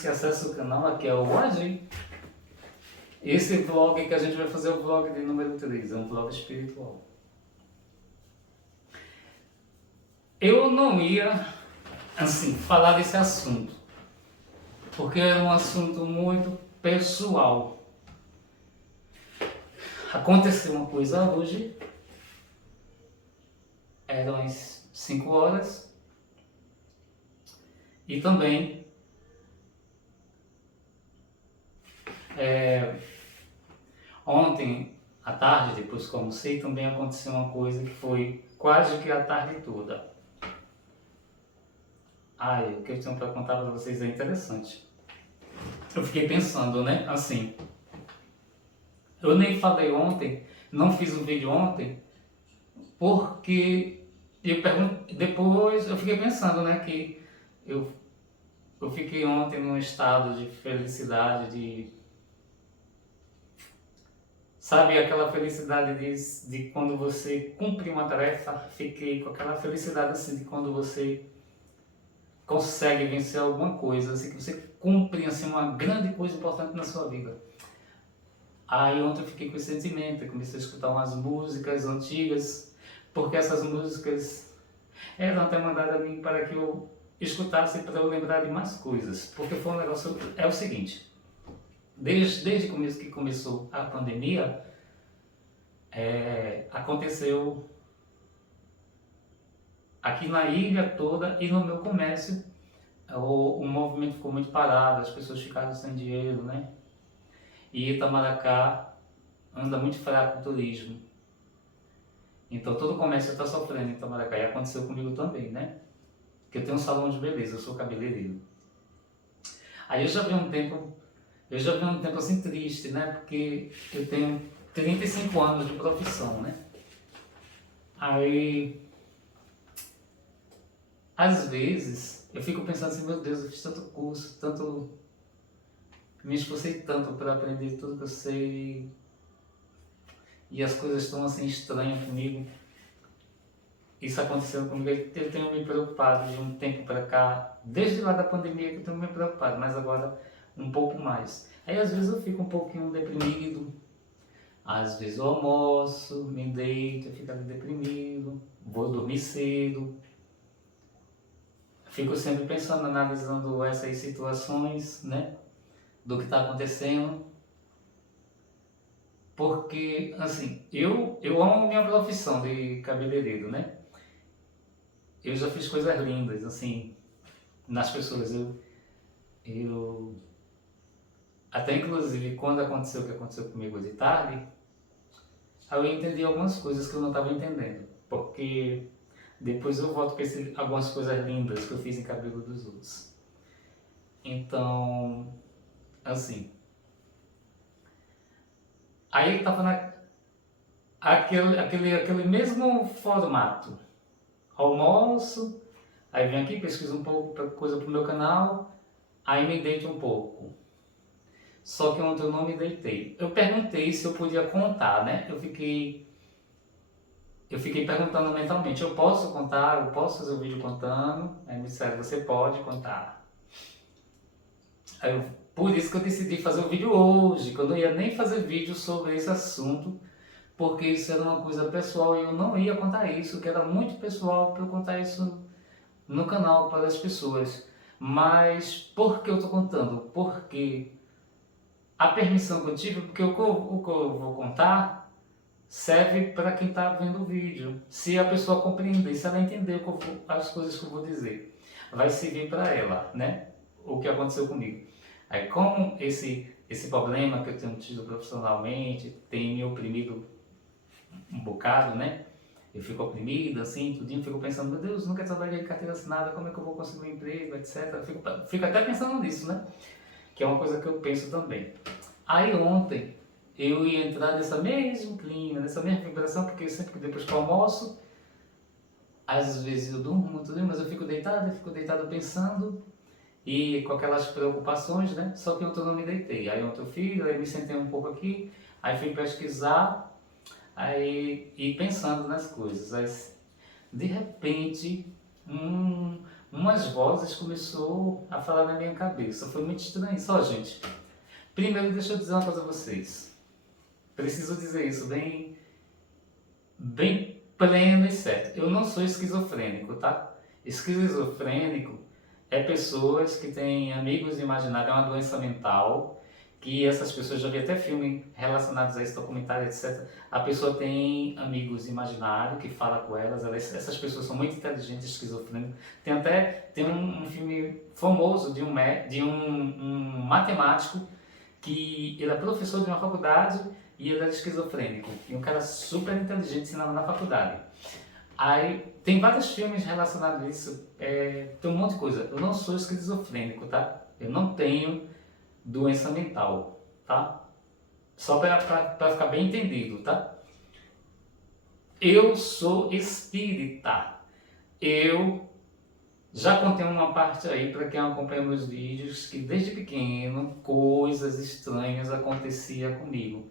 que acessam o canal, aqui é o Agir. Esse vlog que a gente vai fazer é o vlog de número 3, é um vlog espiritual. Eu não ia, assim, falar desse assunto, porque é um assunto muito pessoal. Aconteceu uma coisa hoje, eram as 5 horas, e também ontem à tarde, depois que eu almocei, também aconteceu uma coisa que foi quase que a tarde toda. O que eu tenho para contar para vocês é interessante. Eu fiquei pensando, né, assim, eu nem falei ontem, não fiz um vídeo ontem, porque depois eu fiquei pensando, né, que eu fiquei ontem num estado de felicidade, sabe, aquela felicidade de quando você cumpre uma tarefa. Fiquei com aquela felicidade assim de quando você consegue vencer alguma coisa, assim, que você cumpre assim, uma grande coisa importante na sua vida. Aí ontem eu fiquei com esse sentimento, eu comecei a escutar umas músicas antigas, porque essas músicas eram até mandadas a mim para que eu escutasse, para eu lembrar de mais coisas. Porque foi um negócio, é o seguinte, desde que começou a pandemia, aconteceu aqui na ilha toda e no meu comércio, o movimento ficou muito parado, as pessoas ficaram sem dinheiro, né? E Itamaracá anda muito fraco o turismo. Então todo o comércio está sofrendo em Itamaracá. E aconteceu comigo também, né? Porque eu tenho um salão de beleza, eu sou cabeleireiro. Aí eu já vi um tempo assim triste, né? Porque eu tenho 35 anos de profissão, né? Aí, às vezes, eu fico pensando assim, meu Deus, eu fiz tanto curso, me esforcei tanto para aprender tudo que eu sei, e as coisas estão assim estranhas comigo. Isso aconteceu comigo, eu tenho me preocupado de um tempo para cá, desde lá da pandemia que eu tenho me preocupado, mas agora um pouco mais. Aí às vezes eu fico um pouquinho deprimido, às vezes eu almoço, me deito, eu fico ali deprimido, vou dormir cedo. Fico sempre pensando, analisando essas situações, né, do que está acontecendo. Porque, assim, eu amo minha profissão de cabeleireiro, né? Eu já fiz coisas lindas, assim, nas pessoas. Eu até inclusive quando aconteceu o que aconteceu comigo de tarde, aí eu entendi algumas coisas que eu não estava entendendo. Porque depois eu volto para algumas coisas lindas que eu fiz em cabelo dos outros. Então, assim, aí estava aquele mesmo formato. Almoço, aí venho aqui, pesquiso um pouco coisa para o meu canal, aí me deito um pouco. Só que ontem eu não me deitei. Eu perguntei se eu podia contar, né? Eu fiquei perguntando mentalmente, eu posso contar? Eu posso fazer o vídeo contando? Aí me disseram, você pode contar. Por isso que eu decidi fazer o vídeo hoje, que eu não ia nem fazer vídeo sobre esse assunto, porque isso era uma coisa pessoal e eu não ia contar isso, que era muito pessoal para eu contar isso no canal para as pessoas. Mas por que eu estou contando? Porque a permissão que eu tive, porque o que eu vou contar serve para quem está vendo o vídeo. Se a pessoa compreender, se ela entender as coisas que eu vou dizer, vai servir para ela, né? O que aconteceu comigo. Aí, como esse problema que eu tenho tido profissionalmente tem me oprimido um bocado, né? Eu fico oprimido, assim, tudinho, fico pensando, meu Deus, nunca trabalhei em carteira assinada, como é que eu vou conseguir um emprego, etc. Fico até pensando nisso, né? Que é uma coisa que eu penso também. Aí ontem, eu ia entrar nessa mesma clima, nessa mesma vibração, porque eu sempre que depois que eu almoço, às vezes eu durmo, tudo, mas eu fico deitado pensando, e com aquelas preocupações, né? Só que ontem eu não me deitei. Aí ontem eu fiz, aí me sentei um pouco aqui, aí fui pesquisar, aí e pensando nas coisas. Aí, de repente, umas vozes começou a falar na minha cabeça. Foi muito estranho. Só, gente, primeiro deixa eu dizer uma coisa a vocês. Preciso dizer isso bem pleno e certo. Eu não sou esquizofrênico, tá? Esquizofrênico é pessoas que têm amigos imaginários, é uma doença mental, que essas pessoas, já vi até filme relacionados a esse documentário, etc. A pessoa tem amigos imaginários que fala com essas pessoas são muito inteligentes, esquizofrênicos. Tem um filme famoso de um matemático que ele é professor de uma faculdade e ele era esquizofrênico. E um cara super inteligente ensinava na faculdade. Aí tem vários filmes relacionados a isso, tem um monte de coisa. Eu não sou esquizofrênico, tá? Eu não tenho doença mental, tá? Só para ficar bem entendido, tá? Eu sou espírita. Eu já contei uma parte aí para quem acompanha meus vídeos que desde pequeno coisas estranhas aconteciam comigo.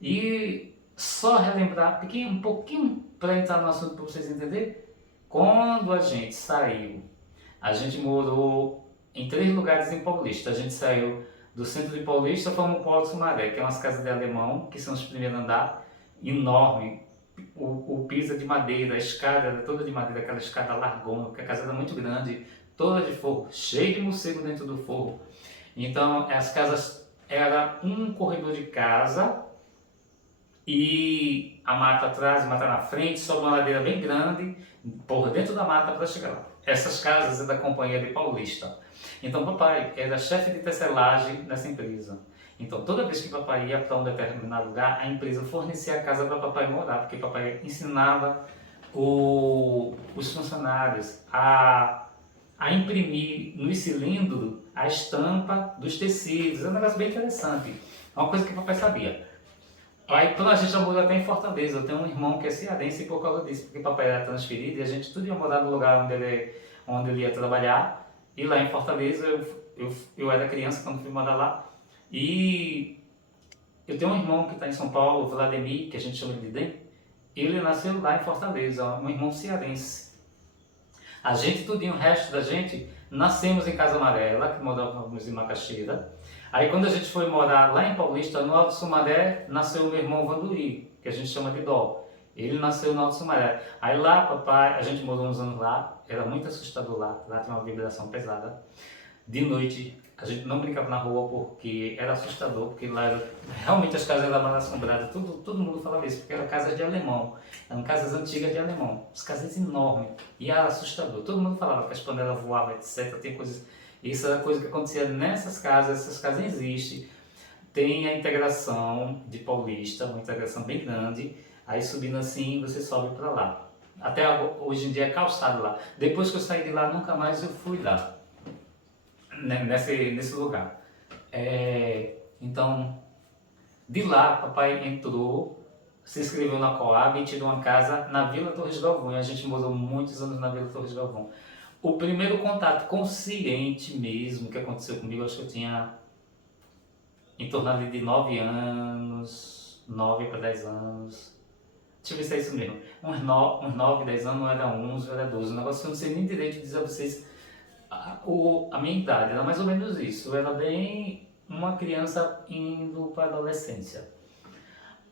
E só relembrar um pouquinho para entrar no assunto para vocês entenderem. Quando a gente saiu, a gente morou em 3 lugares em Paulista. A gente saiu do centro de Paulista, fomos para o Alto Sumaré, que é umas casas de alemão, que são os primeiros andar, enorme. O piso é de madeira, a escada era toda de madeira, aquela escada largona, porque a casa era muito grande, toda de forro, cheio de morcego dentro do forro. Então as casas era um corredor de casa e a mata atrás, a mata na frente, sobe uma ladeira bem grande por dentro da mata para chegar lá. Essas casas é da Companhia de Paulista. Então papai era chefe de tecelagem nessa empresa. Então toda vez que papai ia para um determinado lugar, a empresa fornecia a casa para papai morar, porque papai ensinava os funcionários a imprimir no cilindro a estampa dos tecidos. É um negócio bem interessante. É uma coisa que papai sabia. Aí quando a gente já morou até em Fortaleza, eu tenho um irmão que é cearense por causa disso, porque papai era transferido e a gente tudo ia morar no lugar onde ele ia trabalhar. E lá em Fortaleza eu era criança quando fui morar lá. E eu tenho um irmão que está em São Paulo, o Vladimir, que a gente chama de Den. Ele nasceu lá em Fortaleza, um irmão cearense. A gente, tudinho, o resto da gente, nascemos em Casa Amarela, que morávamos em Macaxeira. Aí quando a gente foi morar lá em Paulista, no Alto Sumaré, nasceu o meu irmão Vanduri, que a gente chama de Dó. Ele nasceu no Alto Sumaré. Aí lá, papai, a gente morou uns anos lá, era muito assustador lá tinha uma vibração pesada. De noite, a gente não brincava na rua porque era assustador, porque lá realmente as casas eram mal assombradas, todo mundo falava isso, porque eram casas de alemão, eram casas antigas de alemão, as casas enormes, e era assustador. Todo mundo falava que as panelas voavam, etc. Tem coisas, isso era coisa que acontecia nessas casas, essas casas existem. Tem a integração de Paulista, uma integração bem grande, aí subindo assim você sobe para lá. Até hoje em dia é calçado lá. Depois que eu saí de lá, nunca mais eu fui lá. Nesse lugar. Então, de lá, papai entrou, se inscreveu na Coab e tirou uma casa na Vila Torres Galvão. E a gente morou muitos anos na Vila Torres Galvão. O primeiro contato consciente mesmo que aconteceu comigo, acho que eu tinha em torno de 9 anos, 9 para 10 anos. Deixa eu ver se é isso mesmo. Uns 9, 10 anos, não era 11, não era 12. Um negócio que eu não sei nem direito dizer a vocês. A minha idade era mais ou menos isso. Eu era bem uma criança indo para a adolescência.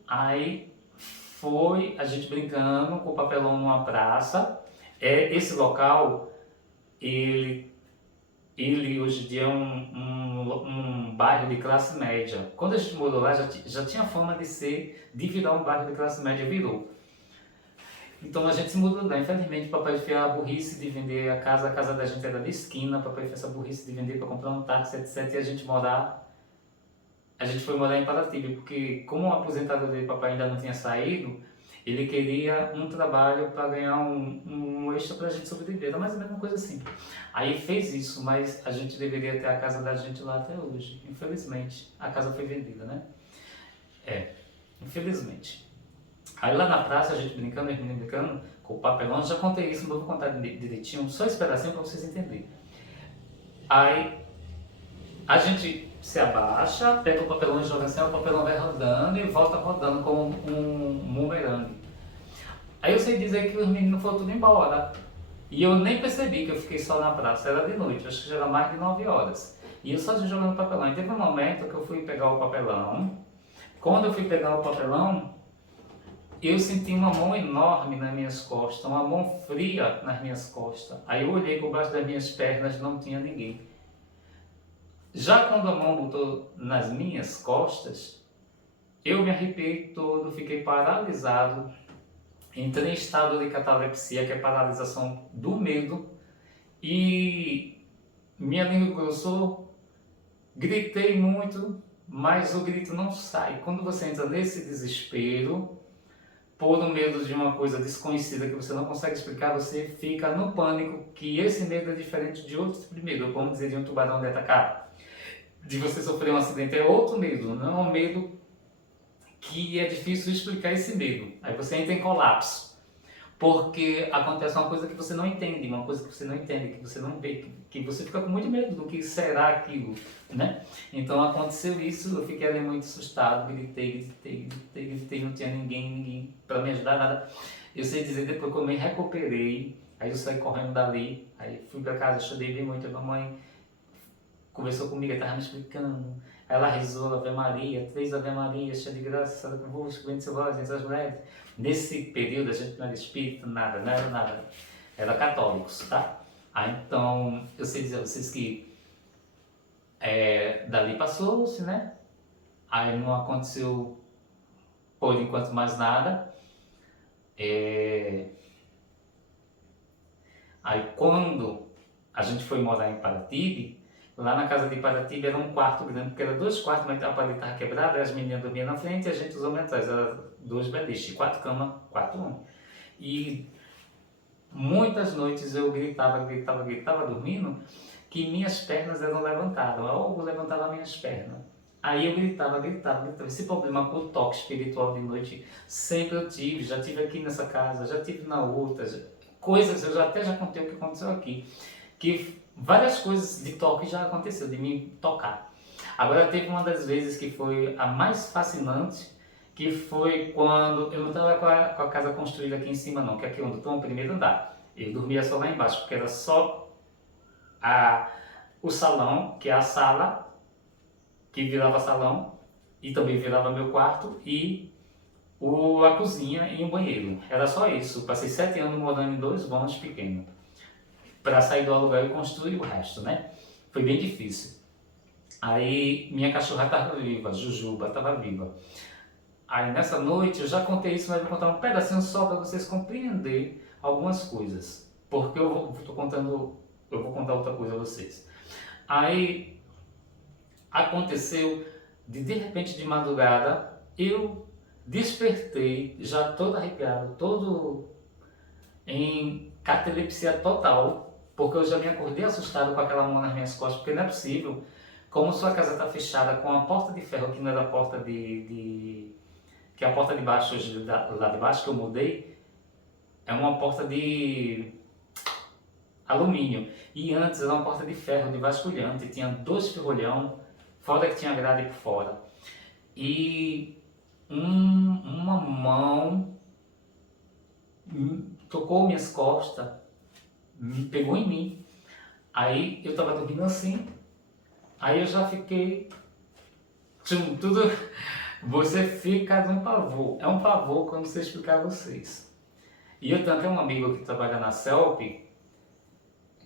Aí foi a gente brincando com o papelão numa praça. Esse local, ele hoje em dia é um bairro de classe média. Quando a gente morou lá, já tinha fama de virar um bairro de classe média, virou. Então a gente se mudou lá. Infelizmente, papai fez a burrice de vender a casa da gente era de esquina, papai fez essa burrice de vender para comprar um táxi, etc. E a gente foi morar em Paratiba, porque como o aposentado dele, papai ainda não tinha saído, ele queria um trabalho para ganhar um extra para a gente sobreviver, era mais ou menos uma coisa assim. Aí fez isso, mas a gente deveria ter a casa da gente lá até hoje. Infelizmente, a casa foi vendida, né? Infelizmente. Aí lá na praça, a gente brincando com o papelão, já contei isso, não vou contar direitinho, só esperar assim para vocês entenderem. Aí a gente se abaixa, pega o papelão e joga assim, o papelão vai rodando e volta rodando como um bumerangue. Aí eu sei dizer que os meninos foram tudo embora. E eu nem percebi que eu fiquei só na praça, era de noite, acho que já era mais de 9 horas. E eu só jogando papelão. E teve um momento que eu fui pegar o papelão. Quando eu fui pegar o papelão, eu senti uma mão enorme nas minhas costas, uma mão fria nas minhas costas. Aí eu olhei por baixo das minhas pernas, não tinha ninguém. Já quando a mão botou nas minhas costas, eu me arrepiei todo, fiquei paralisado, entrei em estado de catalepsia, que é paralisação do medo, e minha língua engrossou, gritei muito, mas o grito não sai. Quando você entra nesse desespero, por um medo de uma coisa desconhecida que você não consegue explicar, você fica no pânico, que esse medo é diferente de outro tipo de medo, como dizer de um tubarão de atacar, de você sofrer um acidente, é outro medo, não é um medo que é difícil explicar esse medo. Aí você entra em colapso, porque acontece uma coisa que você não entende, uma coisa que você não entende, que você não vê, que você fica com muito medo do que será aquilo, né? Então aconteceu isso, eu fiquei ali muito assustado, gritei, não tinha ninguém para me ajudar, nada. Eu sei dizer, depois que eu me recuperei, aí eu saí correndo dali, aí fui para casa, chorei bem muito, a mamãe conversou comigo, estava me explicando. Ela rezou Ave Maria, 3 Ave Maria, cheia de graça, Senhora convosco, bendita vós entre as mulheres. Nesse período a gente não era espírita, nada, não era nada. Era católicos, tá? Aí então, eu sei dizer a vocês que dali passou-se, né? Aí não aconteceu por enquanto mais nada. Aí quando a gente foi morar em Paratibe, lá na casa de Paratibe era um quarto grande, porque era 2 quartos, mas a parede estava quebrada, as meninas dormiam na frente e a gente os homens atrás. Era 2 beliches, 4 camas, 4 homens. E muitas noites eu gritava dormindo, que minhas pernas eram levantadas, algo levantava minhas pernas. Aí eu gritava. Esse problema com o toque espiritual de noite sempre eu tive, já tive aqui nessa casa, já tive na outra, coisas, eu até já contei o que aconteceu aqui, que várias coisas de toque já aconteceu, de me tocar. Agora teve uma das vezes que foi a mais fascinante, que foi quando eu não estava com a casa construída aqui em cima não, que é aqui onde estou, no primeiro andar. Eu dormia só lá embaixo, porque era só o salão, que é a sala, que virava salão, e também virava meu quarto, e a cozinha e um banheiro. Era só isso. Passei 7 anos morando em 2 vãos pequenos, para sair do aluguel e construir o resto, né? Foi bem difícil. Aí minha cachorra estava viva, Jujuba estava viva. Aí nessa noite, eu já contei isso, mas vou contar um pedacinho só para vocês compreenderem algumas coisas. Porque eu vou contar outra coisa a vocês. Aí aconteceu de repente de madrugada, eu despertei, já todo arrepiado, todo em catalepsia total, porque eu já me acordei assustado com aquela mão nas minhas costas, porque não é possível, como sua casa está fechada com a porta de ferro, que não era a porta que é a porta de baixo hoje, lá de baixo que eu mudei, é uma porta de alumínio, e antes era uma porta de ferro, de vasculhante, tinha 2 ferrolhão, fora que tinha grade por fora, e uma mão tocou minhas costas, me pegou em mim. Aí eu tava dormindo assim, aí eu já fiquei tudo. Você fica num pavor, é um pavor quando você explicar a vocês. E eu tenho até um amigo que trabalha na CELP,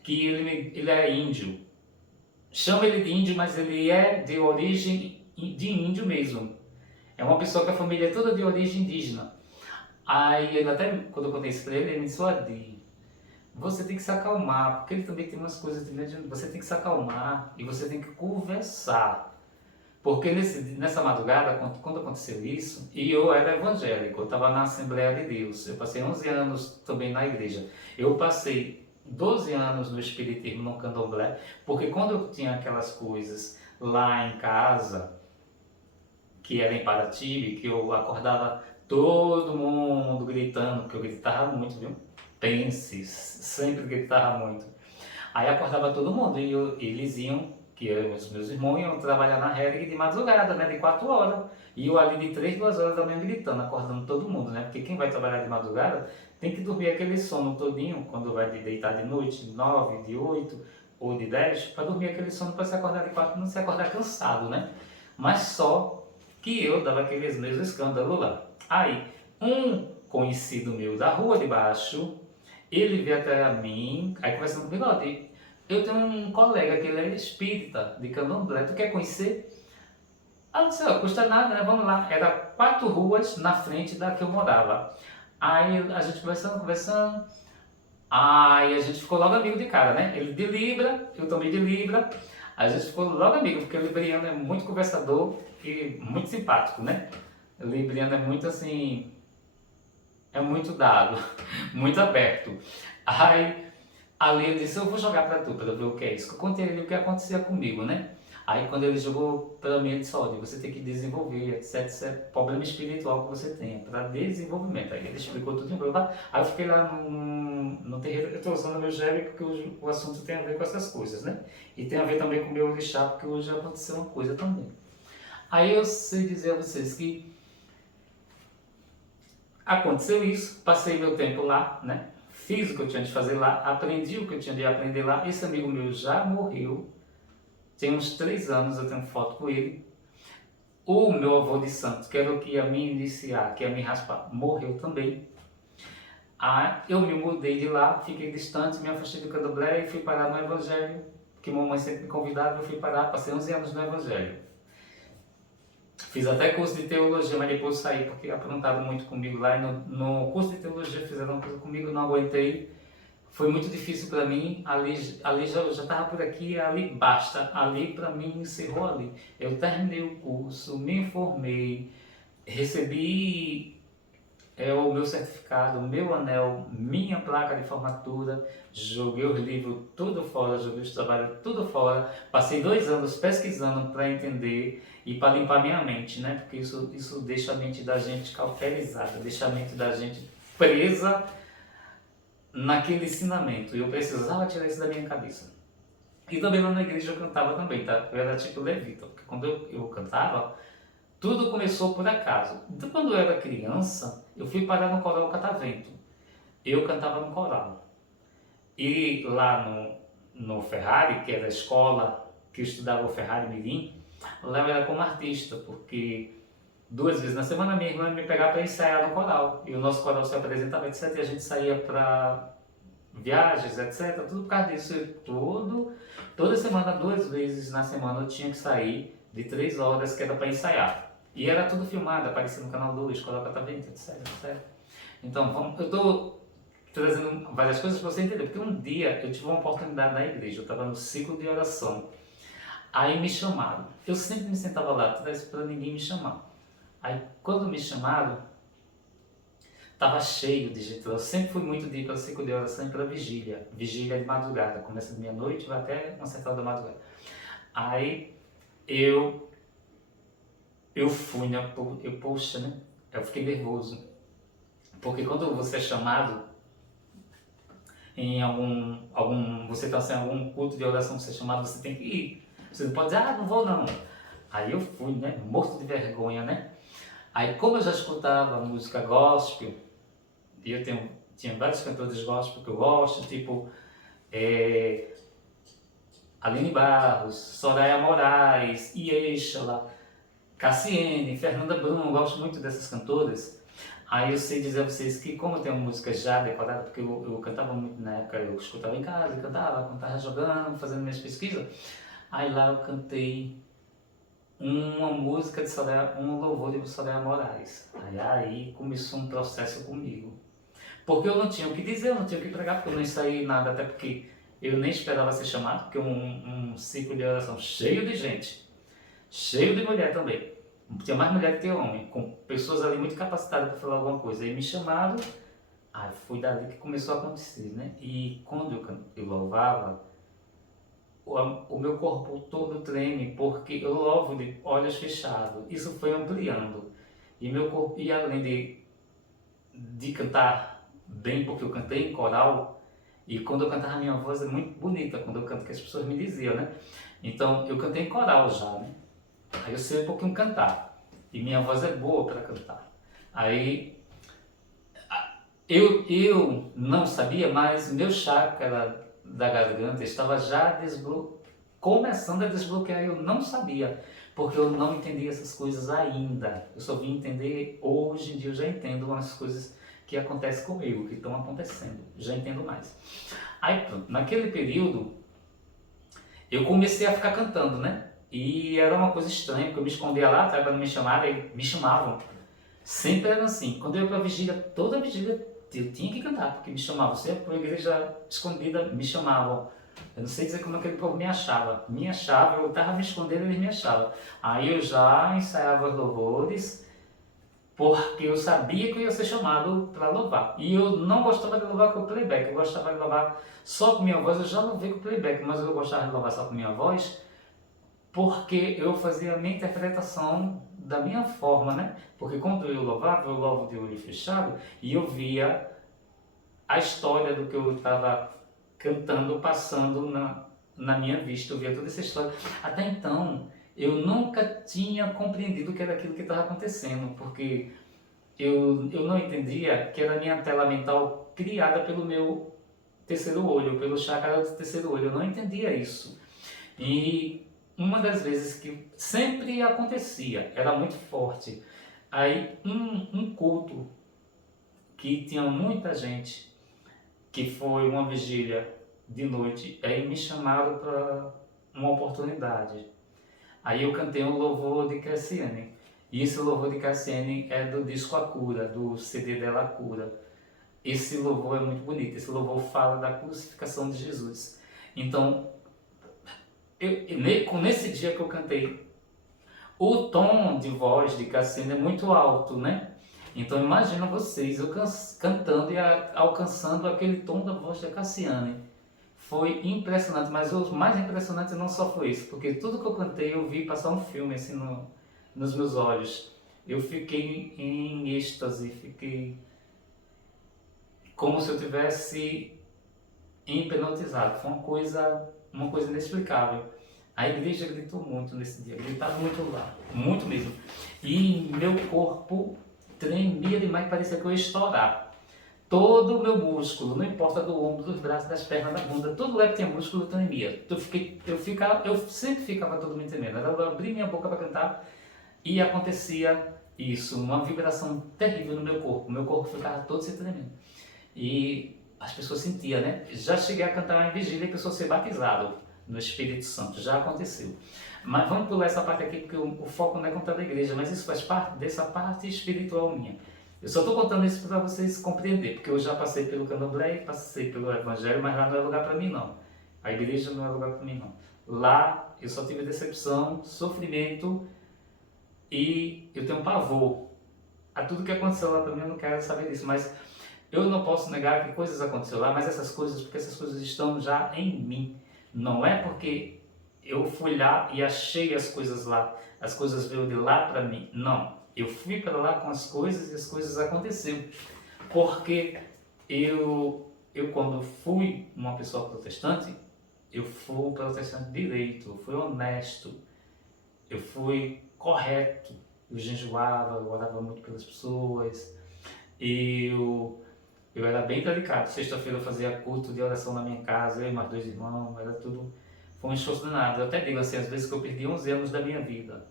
que ele é índio. Chama ele de índio, mas ele é de origem de índio mesmo. É uma pessoa que a família é toda de origem indígena. Aí ele até, quando eu contei isso pra ele, ele me disse, Adi, você tem que se acalmar, porque ele também tem umas coisas de medo, você tem que se acalmar e você tem que conversar. Porque nessa madrugada, quando aconteceu isso, e eu era evangélico, eu estava na Assembleia de Deus, eu passei 11 anos também na igreja. Eu passei 12 anos no Espiritismo, no Candomblé, porque quando eu tinha aquelas coisas lá em casa, que era em Paratibe, que eu acordava todo mundo gritando, porque eu gritava muito, viu? Pense, sempre gritava muito. Aí acordava todo mundo e eles iam, que os meus irmãos iam trabalhar na Hering de madrugada, né? De 4 horas. E eu ali de 3, 2 horas da manhã gritando, acordando todo mundo, né? Porque quem vai trabalhar de madrugada tem que dormir aquele sono todinho, quando vai de deitar de noite, de 9, de 8 ou de 10, para dormir aquele sono para se acordar de 4, não se acordar cansado, né? Mas só que eu dava aqueles mesmos escândalos lá. Aí, um conhecido meu da rua de baixo, ele veio até mim, aí conversando comigo, ó, eu tenho um colega que ele é espírita de Candomblé, tu quer conhecer? Ah, não sei, custa nada, né? Vamos lá. Era 4 ruas na frente da que eu morava. Aí a gente conversando. Aí a gente ficou logo amigo de cara, né? Ele de Libra, eu também de Libra. A gente ficou logo amigo, porque o Libriano é muito conversador e muito simpático, né? O Libriano é muito assim, é muito dado, muito aberto. Aí ali ele disse, eu vou jogar pra tu, pra ver o que é isso. Eu contei ele o que acontecia comigo, né? Aí quando ele jogou pra mim, ele disse, olha, você tem que desenvolver, etc, etc, problema espiritual que você tenha, para desenvolvimento. Aí ele explicou tudo em lá. Aí eu fiquei lá no terreiro, eu estou usando o meu gel porque o assunto tem a ver com essas coisas, né? E tem a ver também com o meu orixá, porque hoje aconteceu uma coisa também. Aí eu sei dizer a vocês que aconteceu isso, passei meu tempo lá, né? Fiz o que eu tinha de fazer lá, aprendi o que eu tinha de aprender lá. Esse amigo meu já morreu, tem uns 3 anos, eu tenho foto com ele. O meu avô de santo, que era o que ia me iniciar, que ia me raspar, morreu também. Eu me mudei de lá, fiquei distante, me afastei do candomblé e fui parar no evangelho, que mamãe sempre me convidava, eu fui parar, passei 11 anos no evangelho. Fiz até curso de teologia, mas depois saí porque aprontaram muito comigo lá. E no curso de teologia fizeram uma coisa comigo, não aguentei. Foi muito difícil para mim. Ali já estava por aqui, ali basta. Ali para mim encerrou ali. Eu terminei o curso, me informei, recebi o meu certificado, o meu anel, minha placa de formatura, joguei os livros tudo fora, joguei os trabalhos tudo fora, passei 2 anos pesquisando para entender e para limpar minha mente, né? Porque isso deixa a mente da gente cauterizada, deixa a mente da gente presa naquele ensinamento, e eu precisava tirar isso da minha cabeça. E também lá na igreja eu cantava também, tá? Eu era tipo levita, porque quando eu cantava, tudo começou por acaso. Então, quando eu era criança, eu fui parar no coral Catavento. Eu cantava no coral. E lá no Ferrari, que era a escola que eu estudava o Ferrari Mirim, lá eu era como artista, porque 2 vezes na semana minha irmã me pegava para ensaiar no coral. E o nosso coral se apresentava, etc. E a gente saía para viagens, etc. Tudo por causa disso. Toda semana, 2 vezes na semana, eu tinha que sair de 3 horas, que era para ensaiar. E era tudo filmado, aparecia no canal 2, Escola Catavento, etc, etc. Então, eu estou trazendo várias coisas para você entender, porque um dia eu tive uma oportunidade na igreja, eu estava no ciclo de oração, aí me chamaram. Eu sempre me sentava lá atrás para ninguém me chamar. Aí, quando me chamaram, estava cheio de gente. Eu sempre fui muito de ir para o ciclo de oração e para vigília. Vigília de madrugada, começa de meia-noite e vai até uma certa hora da madrugada. Aí, eu fui, né? Poxa, né? Eu fiquei nervoso. Porque quando você é chamado em você está em algum culto de oração, você é chamado, você tem que ir. Você não pode dizer, não vou não. Aí eu fui, né? Morto de vergonha, né? Aí como eu já escutava música gospel, e tinha vários cantores gospel que eu gosto, tipo Aline Barros, Soraya Moraes, Ieixala, Cassiane, Fernanda Brum, eu gosto muito dessas cantoras. Aí eu sei dizer a vocês que como eu tenho música já decorada, porque eu cantava muito na época, eu escutava em casa, eu cantava, quando estava jogando, fazendo minhas pesquisas. Aí lá eu cantei uma música de Soraya, um louvor de Soraya Moraes. Aí começou um processo comigo. Porque eu não tinha o que dizer, eu não tinha o que pregar, porque eu não ensaiei nada, até porque eu nem esperava ser chamado, porque um ciclo de oração cheio de gente, cheio de mulher também. Tinha mais mulher do que homem, com pessoas ali muito capacitadas para falar alguma coisa. Aí me chamaram, aí foi dali que começou a acontecer, né? E quando eu louvava, o meu corpo todo treme, porque eu louvo de olhos fechados. Isso foi ampliando. E meu corpo, e além de cantar bem, porque eu cantei em coral, e quando eu cantava, minha voz é muito bonita, quando eu canto, que as pessoas me diziam, né? Então, eu cantei em coral já, né? Aí eu sei um pouquinho cantar. E minha voz é boa para cantar. Aí Eu não sabia, mas meu chakra da garganta estava já começando a desbloquear. Eu não sabia, porque eu não entendia essas coisas ainda. Eu só vim entender hoje em dia. Eu já entendo umas coisas que acontecem comigo, que estão acontecendo. Já entendo mais. Aí pronto, naquele período eu comecei a ficar cantando, né? E era uma coisa estranha, porque eu me escondia lá atrás para não me chamarem, me chamavam. Sempre era assim. Quando eu ia para a vigília, toda vigília eu tinha que cantar, porque me chamavam. Se eu ia para a igreja escondida, me chamavam. Eu não sei dizer como aquele povo me achava. Me achava, eu estava me escondendo e eles me achavam. Aí eu já ensaiava os louvores, porque eu sabia que eu ia ser chamado para louvar. E eu não gostava de louvar com playback, eu gostava de louvar só com minha voz. Eu já louvei com playback, mas eu gostava de louvar só com minha voz, porque eu fazia a minha interpretação da minha forma, né? Porque quando eu louvava, eu louvo de olho fechado e eu via a história do que eu estava cantando passando na minha vista, eu via toda essa história. Até então, eu nunca tinha compreendido o que era aquilo que estava acontecendo, porque eu não entendia que era a minha tela mental criada pelo meu terceiro olho, pelo chakra do terceiro olho. Eu não entendia isso. E uma das vezes que sempre acontecia, era muito forte. Aí um culto que tinha muita gente, que foi uma vigília de noite, aí me chamaram para uma oportunidade. Aí eu cantei um louvor de Cassiane. E esse louvor de Cassiane é do disco A Cura, do CD dela A Cura. Esse louvor é muito bonito, esse louvor fala da crucificação de Jesus. Então, nesse dia que eu cantei, o tom de voz de Cassiane é muito alto, né? Então imagina vocês, eu cantando e alcançando aquele tom da voz da Cassiane. Foi impressionante, mas o mais impressionante não só foi isso, porque tudo que eu cantei eu vi passar um filme assim nos meus olhos. Eu fiquei em êxtase, fiquei como se eu tivesse hipnotizado. Foi uma coisa inexplicável. A igreja gritou muito nesse dia, gritava muito lá, muito mesmo. E meu corpo tremia demais, parecia que eu ia estourar. Todo o meu músculo, não importa do ombro, dos braços, das pernas, da bunda, tudo lá que tinha músculo tremia. Eu sempre ficava todo mundo tremendo. Eu abria minha boca para cantar e acontecia isso, uma vibração terrível no meu corpo. Meu corpo ficava todo se tremendo. E as pessoas sentiam, né? Já cheguei a cantar em vigília e a pessoa ser batizado no Espírito Santo, já aconteceu. Mas vamos pular essa parte aqui, porque o foco não é contar da igreja, mas isso faz parte dessa parte espiritual minha. Eu só estou contando isso para vocês compreenderem, porque eu já passei pelo candomblé, passei pelo evangelho, mas lá não é lugar para mim não. A igreja não é lugar para mim não. Lá eu só tive decepção, sofrimento e eu tenho pavor a tudo que aconteceu lá. Para mim eu não quero saber disso, mas eu não posso negar que coisas aconteceram lá, mas essas coisas, porque essas coisas estão já em mim. Não é porque eu fui lá e achei as coisas lá, as coisas veio de lá para mim. Não, eu fui para lá com as coisas e as coisas aconteceram. Porque eu quando fui uma pessoa protestante, eu fui um protestante direito, eu fui honesto, eu fui correto. Eu jejuava, eu orava muito pelas pessoas, eu era bem delicado. Sexta-feira eu fazia culto de oração na minha casa, eu e mais 2 irmãos, era tudo. Foi um esforço danado. Eu até digo assim, às vezes que eu perdi 11 anos da minha vida,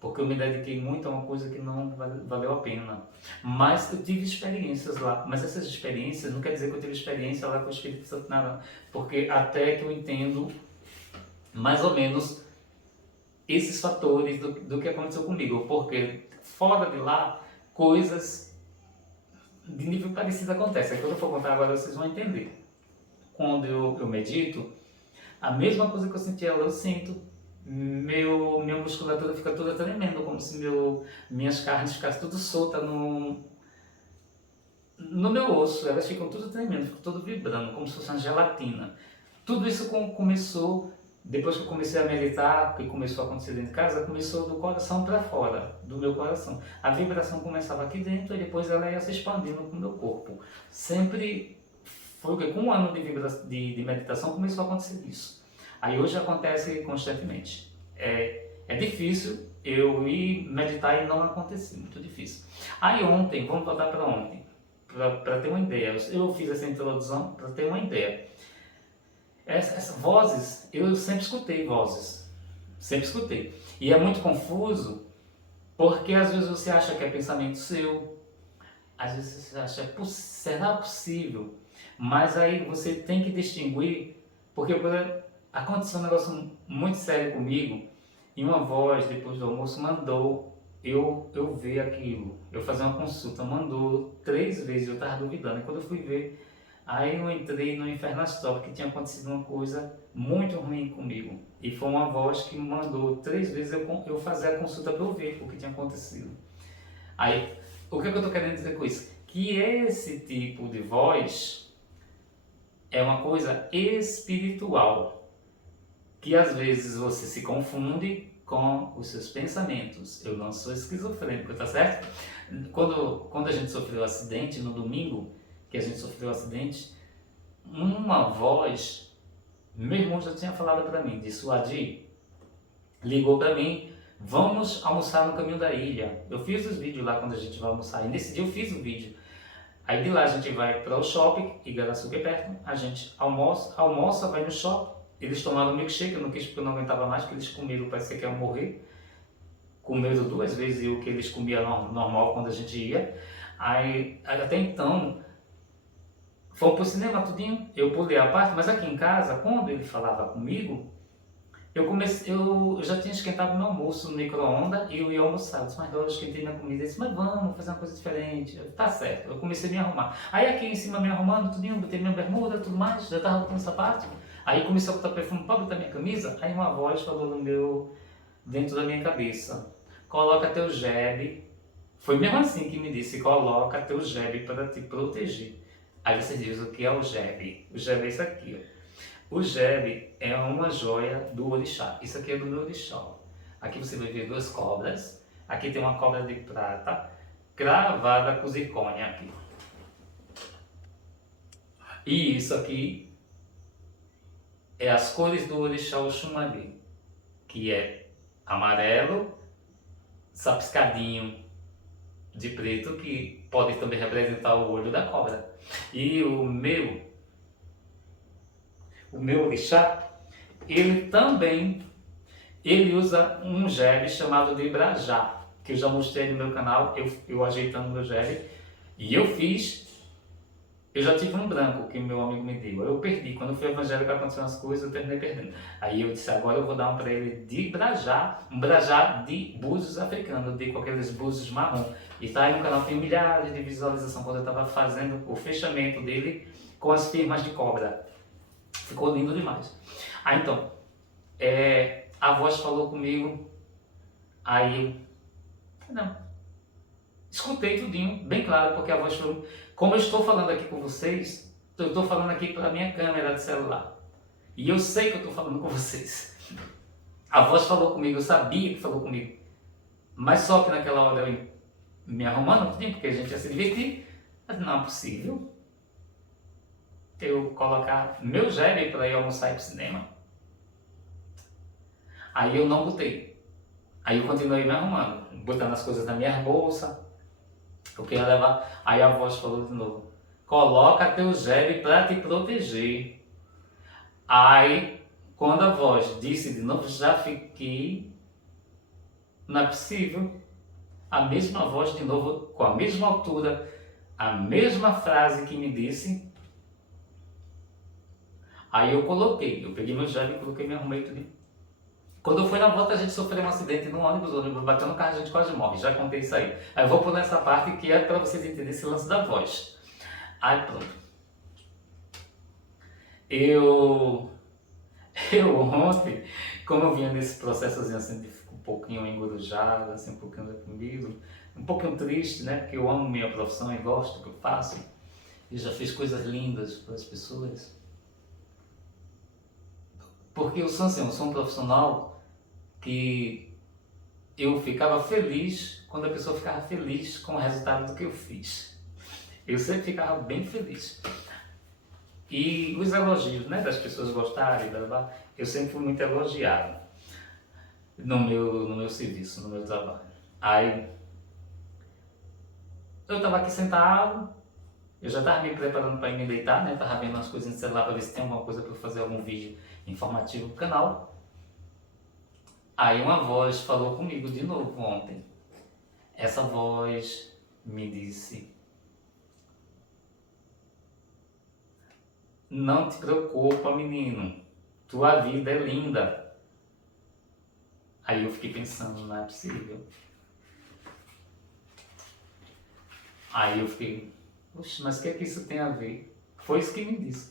porque eu me dediquei muito a uma coisa que não valeu a pena. Mas eu tive experiências lá. Mas essas experiências não quer dizer que eu tive experiência lá com o Espírito Santo, nada. Porque até que eu entendo mais ou menos esses fatores do que aconteceu comigo. Porque fora de lá, coisas de nível parecido acontece. Quando eu for contar agora, vocês vão entender. Quando eu medito, a mesma coisa que eu sentia lá, eu sinto. Minha musculatura fica toda tremendo, como se minhas carnes ficassem tudo soltas no meu osso. Elas ficam tudo tremendo, ficam tudo vibrando, como se fosse uma gelatina. Tudo isso começou, depois que eu comecei a meditar, que começou a acontecer dentro de casa, começou do coração para fora, do meu coração. A vibração começava aqui dentro e depois ela ia se expandindo com o meu corpo. Sempre foi que com 1 ano de meditação começou a acontecer isso. Aí hoje acontece constantemente. É difícil eu ir meditar e não acontecer, muito difícil. Aí ontem, vamos voltar para ontem. para ter uma ideia. Eu fiz essa introdução para ter uma ideia. Essas vozes, eu sempre escutei vozes, sempre escutei. E é muito confuso, porque às vezes você acha que é pensamento seu, às vezes você acha, será possível? Mas aí você tem que distinguir, porque aconteceu um negócio muito sério comigo, e uma voz, depois do almoço, mandou eu ver aquilo, eu fazer uma consulta, mandou 3 vezes, eu estava duvidando, e quando eu fui ver, aí eu entrei no Inferno Astral, porque tinha acontecido uma coisa muito ruim comigo, e foi uma voz que me mandou 3 vezes eu fazer a consulta para eu ver o que tinha acontecido. Aí, o que eu estou querendo dizer com isso? Que esse tipo de voz é uma coisa espiritual, que às vezes você se confunde com os seus pensamentos. Eu não sou esquizofrênico, tá certo? Quando a gente sofreu o acidente, no domingo que a gente sofreu o acidente, uma voz, meu irmão já tinha falado para mim, disse: o Adi ligou para mim, vamos almoçar no caminho da ilha. Eu fiz os vídeos lá quando a gente vai almoçar, e nesse dia eu fiz o vídeo. Aí de lá a gente vai para o shopping, Igaraçu, que é perto, a gente almoça, vai no shopping. Eles tomaram milkshake, eu não quis porque eu não aguentava mais, porque eles comiram, parecia que iam morrer. Comeram 2 vezes o que eles comiam normal quando a gente ia. Aí até então, fomos pro cinema tudinho, eu pulei a parte, mas aqui em casa, quando ele falava comigo, eu já tinha esquentado meu almoço no micro-ondas e eu ia almoçar. Eu disse: mas eu esquentei minha comida. Ele disse: mas vamos fazer uma coisa diferente. Tá certo. Eu comecei a me arrumar. Aí aqui em cima me arrumando, tudinho, botei minha bermuda, tudo mais, já tava com sapato. Aí comecei a botar perfume para botar minha camisa. Aí uma voz falou dentro da minha cabeça: coloca teu jebe. Foi mesmo assim que me disse: coloca teu jebe para te proteger. Aí você diz: o que é o jebe? O jebe é isso aqui, ó. O jebe é uma joia do orixá. Isso aqui é do meu orixá. Aqui você vai ver 2 cobras. Aqui tem uma cobra de prata cravada com zircônia aqui. E isso aqui é as cores do orixá Oxumari, que é amarelo, sapiscadinho de preto, que pode também representar o olho da cobra. E o meu orixá, ele usa um gel chamado de Ibrajá, que eu já mostrei no meu canal, eu ajeitando meu gel, e eu já tive um branco que meu amigo me deu, eu perdi, quando eu fui evangélico aconteceram as coisas, eu terminei perdendo. Aí eu disse: agora eu vou dar um para ele de Ibrajá, um Brajá de búzios africanos, de com aqueles búzios marrom, e tá aí no canal, tem milhares de visualizações quando eu estava fazendo o fechamento dele com as firmas de cobra. Ficou lindo demais. Aí então, a voz falou comigo, aí não, escutei tudinho, bem claro, porque a voz falou, como eu estou falando aqui com vocês, eu estou falando aqui pela minha câmera de celular, e eu sei que eu estou falando com vocês. A voz falou comigo, eu sabia que falou comigo, mas só que naquela hora eu me arrumando tudinho, porque a gente ia se divertir, mas não é possível eu colocar meu gel para ir almoçar e ir pro cinema. Aí eu não botei. Aí eu continuei me arrumando, botando as coisas na minha bolsa, eu queria levar. Aí a voz falou de novo: coloca teu gel para te proteger. Aí, quando a voz disse de novo, já fiquei, não é possível. A mesma voz de novo, com a mesma altura, a mesma frase que me disse. Aí eu peguei meu gel e coloquei, me arrumei tudo. Quando eu fui na volta, a gente sofreu um acidente no ônibus, o ônibus bateu no carro, a gente quase morre, já contei isso aí. Aí eu vou pular essa parte que é para vocês entenderem esse lance da voz. Aí pronto. Eu ontem, como eu vinha nesse processozinho assim, de ficar um pouquinho engorujado, assim, um pouquinho deprimido, um pouquinho triste, né, porque eu amo minha profissão e gosto do que eu faço, e já fiz coisas lindas para as pessoas. Porque eu sou assim, eu sou um profissional que eu ficava feliz quando a pessoa ficava feliz com o resultado do que eu fiz. Eu sempre ficava bem feliz. E os elogios, né, das pessoas gostarem, blá, blá, eu sempre fui muito elogiado no meu serviço, no meu trabalho. Aí eu estava aqui sentado, Eu já estava me preparando para ir me deitar, né? Tava vendo as coisas no celular para ver se tem alguma coisa para eu fazer algum vídeo informativo pro canal. Aí uma voz falou comigo de novo ontem. Essa voz me disse: não te preocupa, menino, tua vida é linda. Aí eu fiquei pensando, não é possível. Aí eu fiquei, oxe, mas o que é que isso tem a ver? Foi isso que me disse.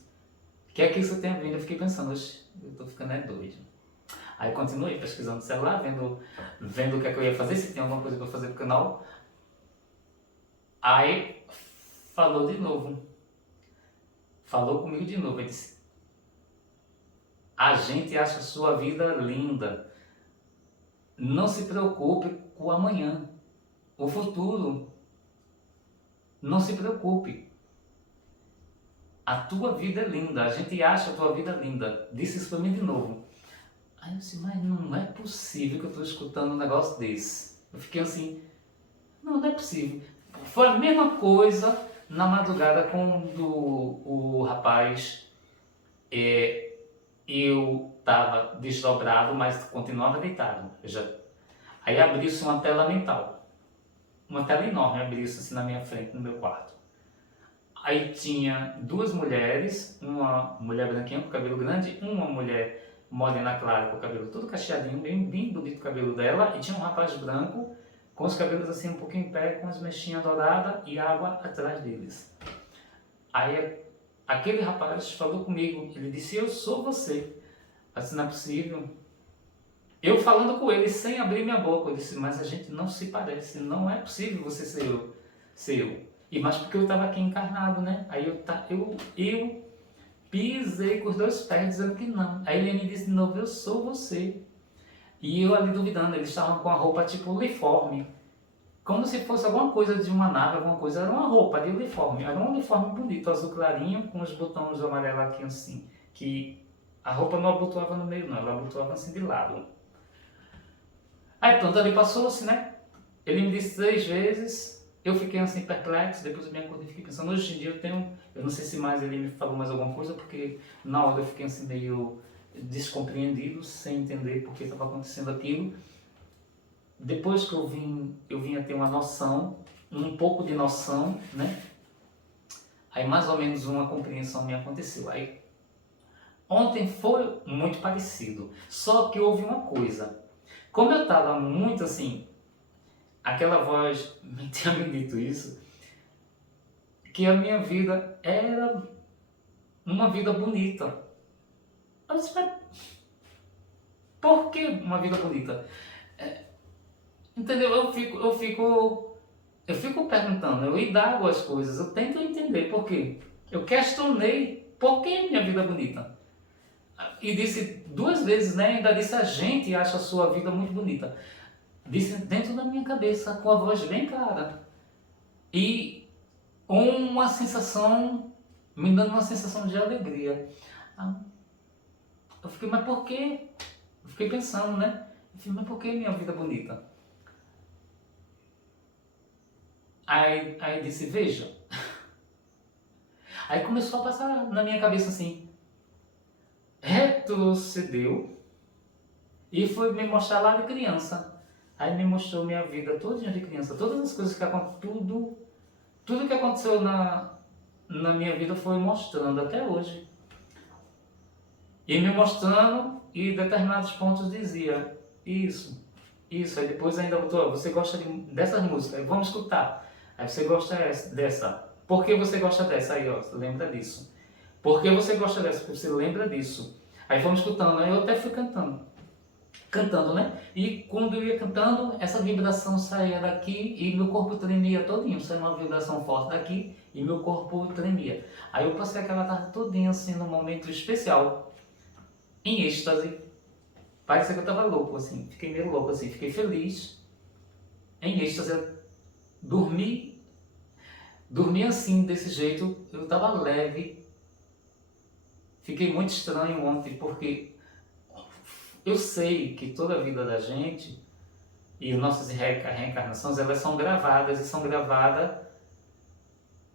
O que é que isso tem a ver? Eu fiquei pensando, oxe, eu tô ficando doido. Aí continuei pesquisando no celular, vendo o que é que eu ia fazer, se tem alguma coisa para fazer pro canal. Aí falou de novo. Falou comigo de novo. Ele disse: a gente acha a sua vida linda. Não se preocupe com o amanhã. O futuro. Não se preocupe. A tua vida é linda. A gente acha a tua vida linda. Disse isso para mim de novo. Aí eu disse, mas não é possível que eu estou escutando um negócio desse. Eu fiquei assim, não é possível. Foi a mesma coisa na madrugada quando o rapaz, eu estava desdobrado, mas continuava deitado. Aí abriu-se uma tela mental. Uma tela enorme abriu-se assim na minha frente, no meu quarto. Aí tinha duas mulheres, uma mulher branquinha com cabelo grande, uma mulher morena clara com o cabelo todo cacheadinho, bem bonito o cabelo dela, e tinha um rapaz branco com os cabelos assim um pouquinho em pé, com as mechinhas douradas e água atrás deles. Aí aquele rapaz falou comigo, ele disse: eu sou você. Eu disse: não é possível. Eu falando com ele sem abrir minha boca, eu disse: mas a gente não se parece, não é possível você ser eu. E mais porque eu estava aqui encarnado, né? Aí eu pisei com os dois pés dizendo que não. Aí ele me disse de novo: eu sou você. E eu ali duvidando, eles estavam com a roupa tipo uniforme, como se fosse alguma coisa de uma nave, alguma coisa. Era uma roupa de uniforme, era um uniforme bonito, azul clarinho, com os botões amarelos aqui assim, que a roupa não abotoava no meio não, ela abotoava assim de lado. Aí pronto, ali passou-se, né? Ele me disse 3 vezes, eu fiquei assim perplexo, depois eu me acordei e fiquei pensando, hoje em dia eu não sei se mais ele me falou mais alguma coisa, porque na hora eu fiquei assim meio descompreendido, sem entender por que estava acontecendo aquilo. Depois que eu vim a ter uma noção, um pouco de noção, né? Aí mais ou menos uma compreensão me aconteceu. Aí ontem foi muito parecido, só que houve uma coisa. Como eu estava muito assim, aquela voz me tinha me dito isso, que a minha vida era uma vida bonita. Eu disse, mas por que uma vida bonita? Entendeu? Eu fico perguntando, eu indago as coisas, eu tento entender por quê. Eu questionei por que minha vida é bonita. E disse 2 vezes, né? Ainda disse: a gente acha a sua vida muito bonita. Disse dentro da minha cabeça, com a voz bem clara. E uma sensação, me dando uma sensação de alegria. Eu fiquei, mas por quê? Eu fiquei pensando, né? Eu fiquei, mas por que minha vida é bonita? Aí disse, veja. Aí começou a passar na minha cabeça assim, retrocedeu e foi me mostrar lá de criança. Aí me mostrou minha vida todinha de criança, todas as coisas que aconteceu, tudo que aconteceu na minha vida foi mostrando até hoje. E me mostrando, e em determinados pontos dizia, isso. Aí depois ainda botou, você gosta dessas músicas, vamos escutar. Aí você gosta dessa. Por que você gosta dessa? Aí, ó, lembra disso. Por que você gosta dessa? Porque você lembra disso. Aí fomos escutando, aí eu até fui cantando, né? E quando eu ia cantando, essa vibração saía daqui e meu corpo tremia todinho. Saía uma vibração forte daqui e meu corpo tremia. Aí eu passei aquela tarde todinha assim, num momento especial, em êxtase. Parecia que eu estava louco, assim. Fiquei meio louco, assim. Fiquei feliz, em êxtase. Eu dormi assim, desse jeito. Eu estava leve. Fiquei muito estranho ontem, porque eu sei que toda a vida da gente e nossas reencarnações, elas são gravadas, e são gravadas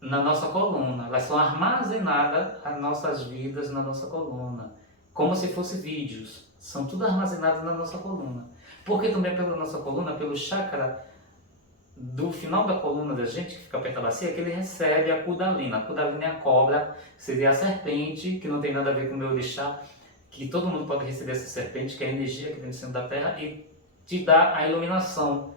na nossa coluna. Elas são armazenadas, as nossas vidas na nossa coluna, como se fossem vídeos. São tudo armazenados na nossa coluna. Porque também pela nossa coluna, pelo chakra do final da coluna da gente, que fica perto da bacia, que ele recebe a Kundalini. A Kundalini é a cobra, seria a serpente, que não tem nada a ver com o meu orixá, que todo mundo pode receber essa serpente, que é a energia que vem do centro da Terra, e te dá a iluminação,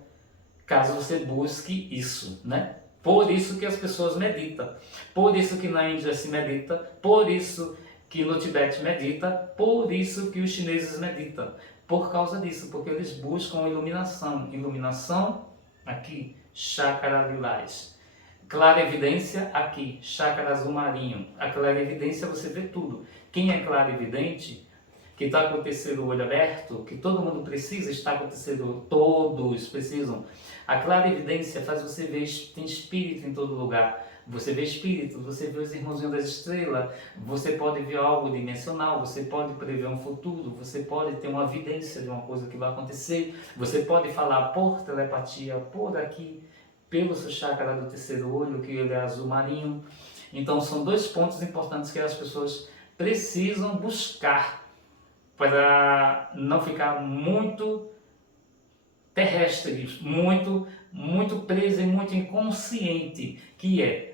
caso você busque isso, né? Por isso que as pessoas meditam, por isso que na Índia se medita, por isso que no Tibete medita, por isso que os chineses meditam. Por causa disso, porque eles buscam iluminação. Iluminação aqui, chakra lilás. Clarevidência aqui, chakra azul marinho. A clarevidência você vê tudo. Quem é clarividente, que está com o terceiro olho aberto, que todo mundo precisa estar com o terceiro olho, todos precisam. A clarividência faz você ver, tem espírito em todo lugar. Você vê espírito, você vê os irmãozinhos das estrelas, você pode ver algo dimensional, você pode prever um futuro, você pode ter uma evidência de uma coisa que vai acontecer, você pode falar por telepatia, por aqui, pelo seu chakra do terceiro olho, que ele é azul marinho. Então são dois pontos importantes que as pessoas precisam buscar para não ficar muito terrestres, muito preso e muito inconsciente, que é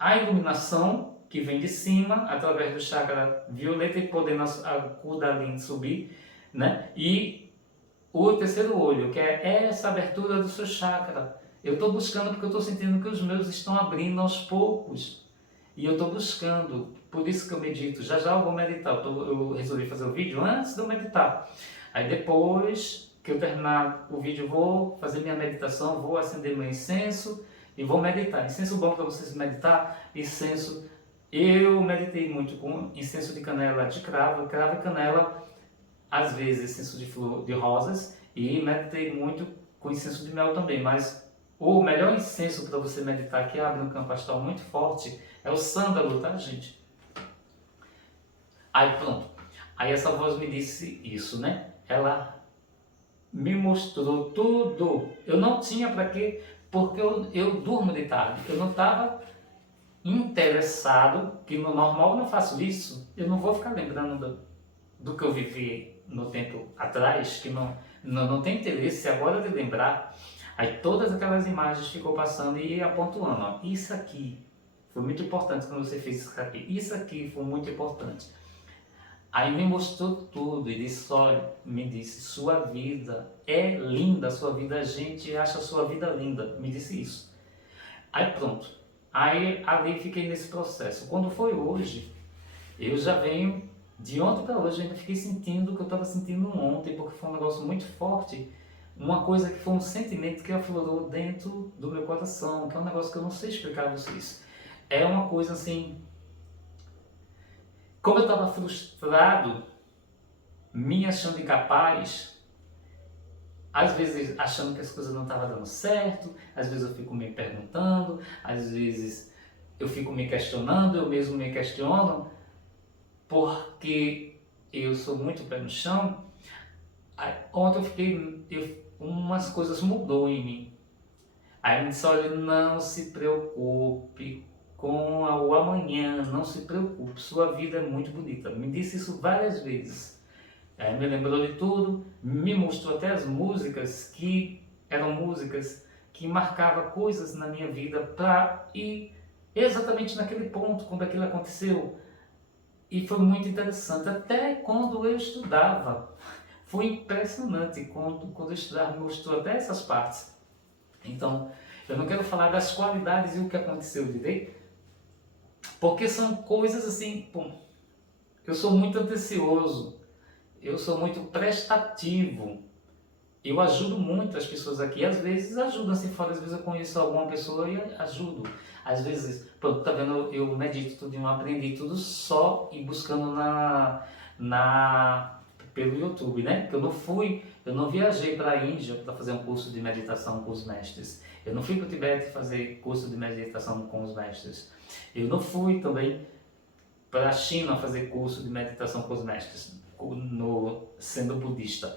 a iluminação que vem de cima, através do chakra violeta e podendo a Kundalini subir, né? E o terceiro olho, que é essa abertura do seu chakra. Eu estou buscando porque eu estou sentindo que os meus estão abrindo aos poucos. E eu estou buscando, por isso que eu medito. Já já eu vou meditar. Eu resolvi fazer o vídeo antes de eu meditar. Aí depois que eu terminar o vídeo, eu vou fazer minha meditação, vou acender meu incenso e vou meditar. Incenso bom para vocês meditar, incenso. Eu meditei muito com incenso de canela de cravo e canela, às vezes incenso de flor de rosas, e meditei muito com incenso de mel também, mas o melhor incenso para você meditar, que abre um campo astral muito forte, é o sândalo, tá, gente? Aí pronto. Aí essa voz me disse isso, né? Ela me mostrou tudo. Eu não tinha para quê, porque eu durmo de tarde. Eu não estava interessado, que no normal eu não faço isso. Eu não vou ficar lembrando do que eu vivi no tempo atrás, que não tem interesse agora de lembrar. Aí todas aquelas imagens ficou passando e ia pontuando, ó, isso aqui foi muito importante quando você fez isso aqui, isso aqui foi muito importante. Aí me mostrou tudo e disse, olha, me disse, sua vida é linda, sua vida, a gente acha a sua vida linda, me disse isso. Aí pronto, aí ali fiquei nesse processo. Quando foi hoje, eu já venho, de ontem para hoje, eu ainda fiquei sentindo o que eu estava sentindo ontem, porque foi um negócio muito forte, uma coisa que foi um sentimento que aflorou dentro do meu coração, que é um negócio que eu não sei explicar a vocês. É uma coisa assim, como eu estava frustrado, me achando incapaz, às vezes achando que as coisas não estavam dando certo, às vezes eu fico me perguntando, às vezes eu fico me questionando, eu mesmo me questiono, porque eu sou muito pé no chão. Ontem umas coisas mudou em mim. Aí me disse, olha, não se preocupe com o amanhã, não se preocupe, sua vida é muito bonita. Me disse isso várias vezes. Aí me lembrou de tudo, me mostrou até as músicas que eram músicas que marcavam coisas na minha vida para ir exatamente naquele ponto, quando aquilo aconteceu. E foi muito interessante, até quando eu estudava. Foi impressionante quando eu estudava, me mostrou até essas partes. Então, eu não quero falar das qualidades e o que aconteceu direito, porque são coisas assim, pô, eu sou muito atencioso, eu sou muito prestativo, eu ajudo muito as pessoas aqui, às vezes ajudo assim fora, às vezes eu conheço alguma pessoa e ajudo, às vezes, pronto, tá vendo, eu medito tudo, eu aprendi tudo só e buscando pelo YouTube, né? Que eu não viajei para a Índia para fazer um curso de meditação com os mestres. Eu não fui para o Tibete fazer curso de meditação com os mestres. Eu não fui também para a China fazer curso de meditação com os mestres, sendo budista.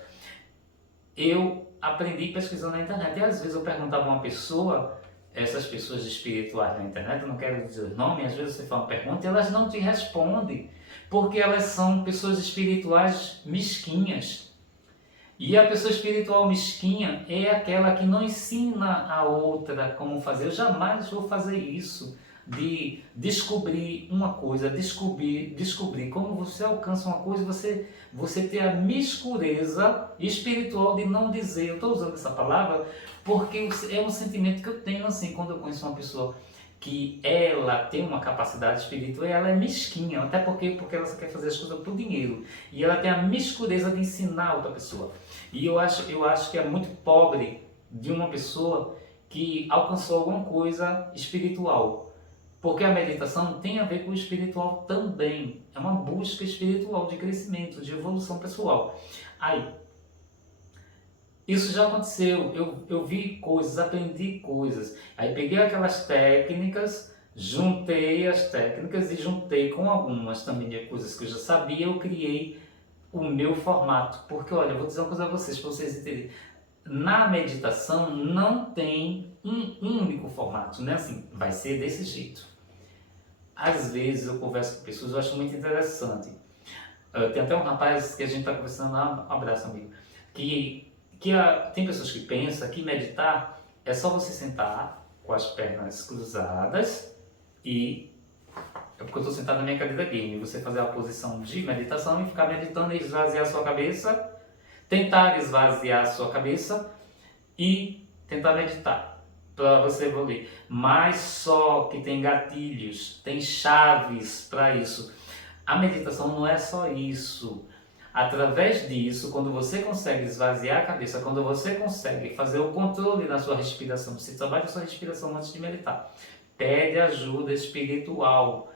Eu aprendi pesquisando na internet. E às vezes eu perguntava a uma pessoa essas pessoas espirituais na internet, eu não quero dizer o nome, às vezes você faz uma pergunta e elas não te respondem, porque elas são pessoas espirituais mesquinhas. E a pessoa espiritual mesquinha é aquela que não ensina a outra como fazer. Eu jamais vou fazer isso, de descobrir uma coisa, descobrir como você alcança uma coisa, você ter a miscureza espiritual de não dizer. Eu estou usando essa palavra porque é um sentimento que eu tenho assim, quando eu conheço uma pessoa que ela tem uma capacidade espiritual e ela é mesquinha, até porque ela só quer fazer as coisas por dinheiro, e ela tem a miscureza de ensinar outra pessoa. E eu acho que é muito pobre de uma pessoa que alcançou alguma coisa espiritual, porque a meditação tem a ver com o espiritual também, é uma busca espiritual de crescimento, de evolução pessoal. Aí, isso já aconteceu, eu vi coisas, aprendi coisas, aí peguei aquelas técnicas, juntei as técnicas e juntei com algumas também de coisas que eu já sabia, eu criei o meu formato. Porque olha, eu vou dizer uma coisa a vocês, para vocês entenderem, na meditação não tem um único formato, né? Assim, vai ser desse jeito. Às vezes eu converso com pessoas, eu acho muito interessante. Tem até um rapaz que a gente está conversando lá, um abraço amigo, tem pessoas que pensam que meditar é só você sentar com as pernas cruzadas e... É porque eu estou sentado na minha cadeira game, você fazer a posição de meditação e ficar meditando e esvaziar a sua cabeça, tentar esvaziar a sua cabeça e tentar meditar para você evoluir. Mas só que tem gatilhos, tem chaves para isso. A meditação não é só isso. Através disso, quando você consegue esvaziar a cabeça, quando você consegue fazer o controle da sua respiração, você trabalha a sua respiração antes de meditar. Pede ajuda espiritual,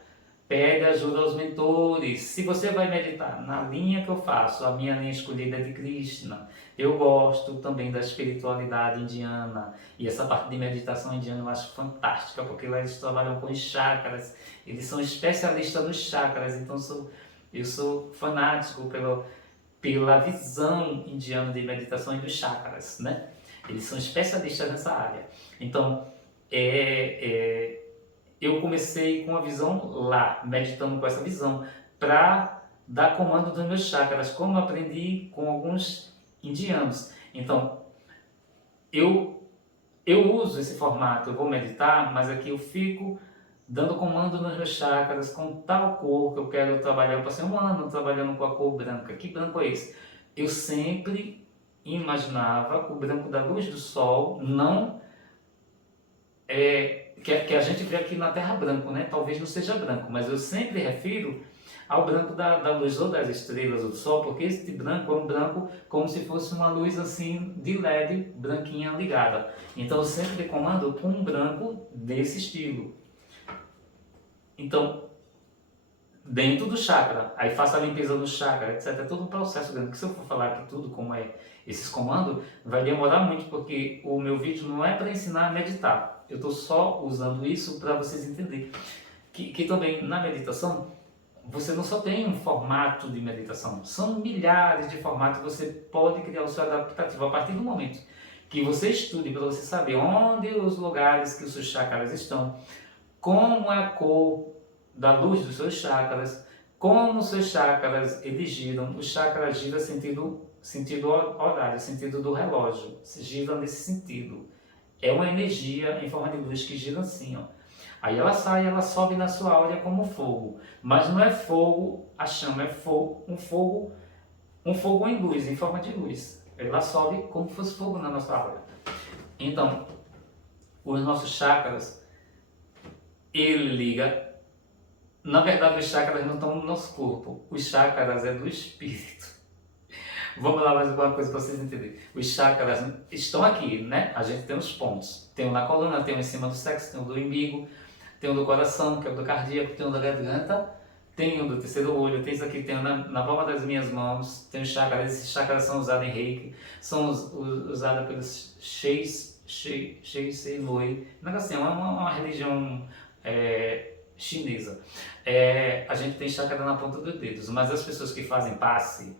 pede ajuda aos mentores. Se você vai meditar na linha que eu faço, a minha linha escolhida é de Krishna, eu gosto também da espiritualidade indiana, e essa parte de meditação indiana eu acho fantástica, porque lá eles trabalham com os chakras, eles são especialistas nos chakras, então eu sou fanático pela visão indiana de meditação e dos chakras, né? Eles são especialistas nessa área. Então, eu comecei com a visão lá, meditando com essa visão, para dar comando dos meus chakras, como eu aprendi com alguns indianos. Então, eu uso esse formato, eu vou meditar, mas aqui eu fico dando comando nos meus chakras com tal cor que eu quero trabalhar. Eu passei um ano trabalhando com a cor branca. Que branco é esse? Eu sempre imaginava o branco da luz do sol, não que a gente vê aqui na Terra branco, né? Talvez não seja branco, mas eu sempre refiro ao branco da luz ou das estrelas ou do sol, porque esse branco é um branco como se fosse uma luz assim de LED branquinha ligada. Então eu sempre comando com um branco desse estilo. Então, dentro do chakra, aí faço a limpeza do chakra, etc. É todo um processo grande, porque se eu for falar aqui tudo como é esses comandos, vai demorar muito, porque o meu vídeo não é para ensinar a meditar. Eu estou só usando isso para vocês entenderem que também na meditação você não só tem um formato de meditação, são milhares de formatos que você pode criar o seu adaptativo a partir do momento que você estude, para você saber onde os lugares que os seus chakras estão, como é a cor da luz dos seus chakras, como os seus chakras eles giram. Os chakras giram sentido horário, sentido do relógio, se giram nesse sentido. É uma energia em forma de luz que gira assim, ó. Aí ela sai, ela sobe na sua áurea como fogo, mas não é fogo a chama, é fogo, um fogo em luz, em forma de luz. Ela sobe como se fosse fogo na nossa áurea. Então, os nossos chakras, ele liga. Na verdade, os chakras não estão no nosso corpo, os chakras é do espírito. Vamos lá, mais uma coisa para vocês entenderem. Os chakras estão aqui, né? A gente tem os pontos. Tem um na coluna, tem um em cima do sexo, tem um do umbigo, tem um do coração, que é o do cardíaco, tem um da garganta, tem um do terceiro olho, tem isso aqui, tem um na palma das minhas mãos, tem os chakras. Esses chakras são usados em Reiki, são usados pelos Sheisei Loi. Assim, é uma religião chinesa. A gente tem chakra na ponta dos dedos, mas as pessoas que fazem passe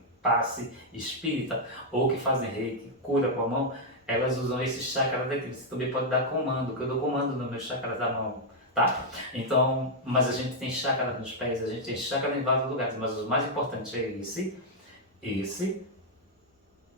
espírita ou que fazem reiki, cura com a mão, elas usam esse chakra daqui. Você também pode dar comando, que eu dou comando no meu chakra da mão, tá? Então, mas a gente tem chakra nos pés, a gente tem chakra em vários lugares, mas o mais importante é esse,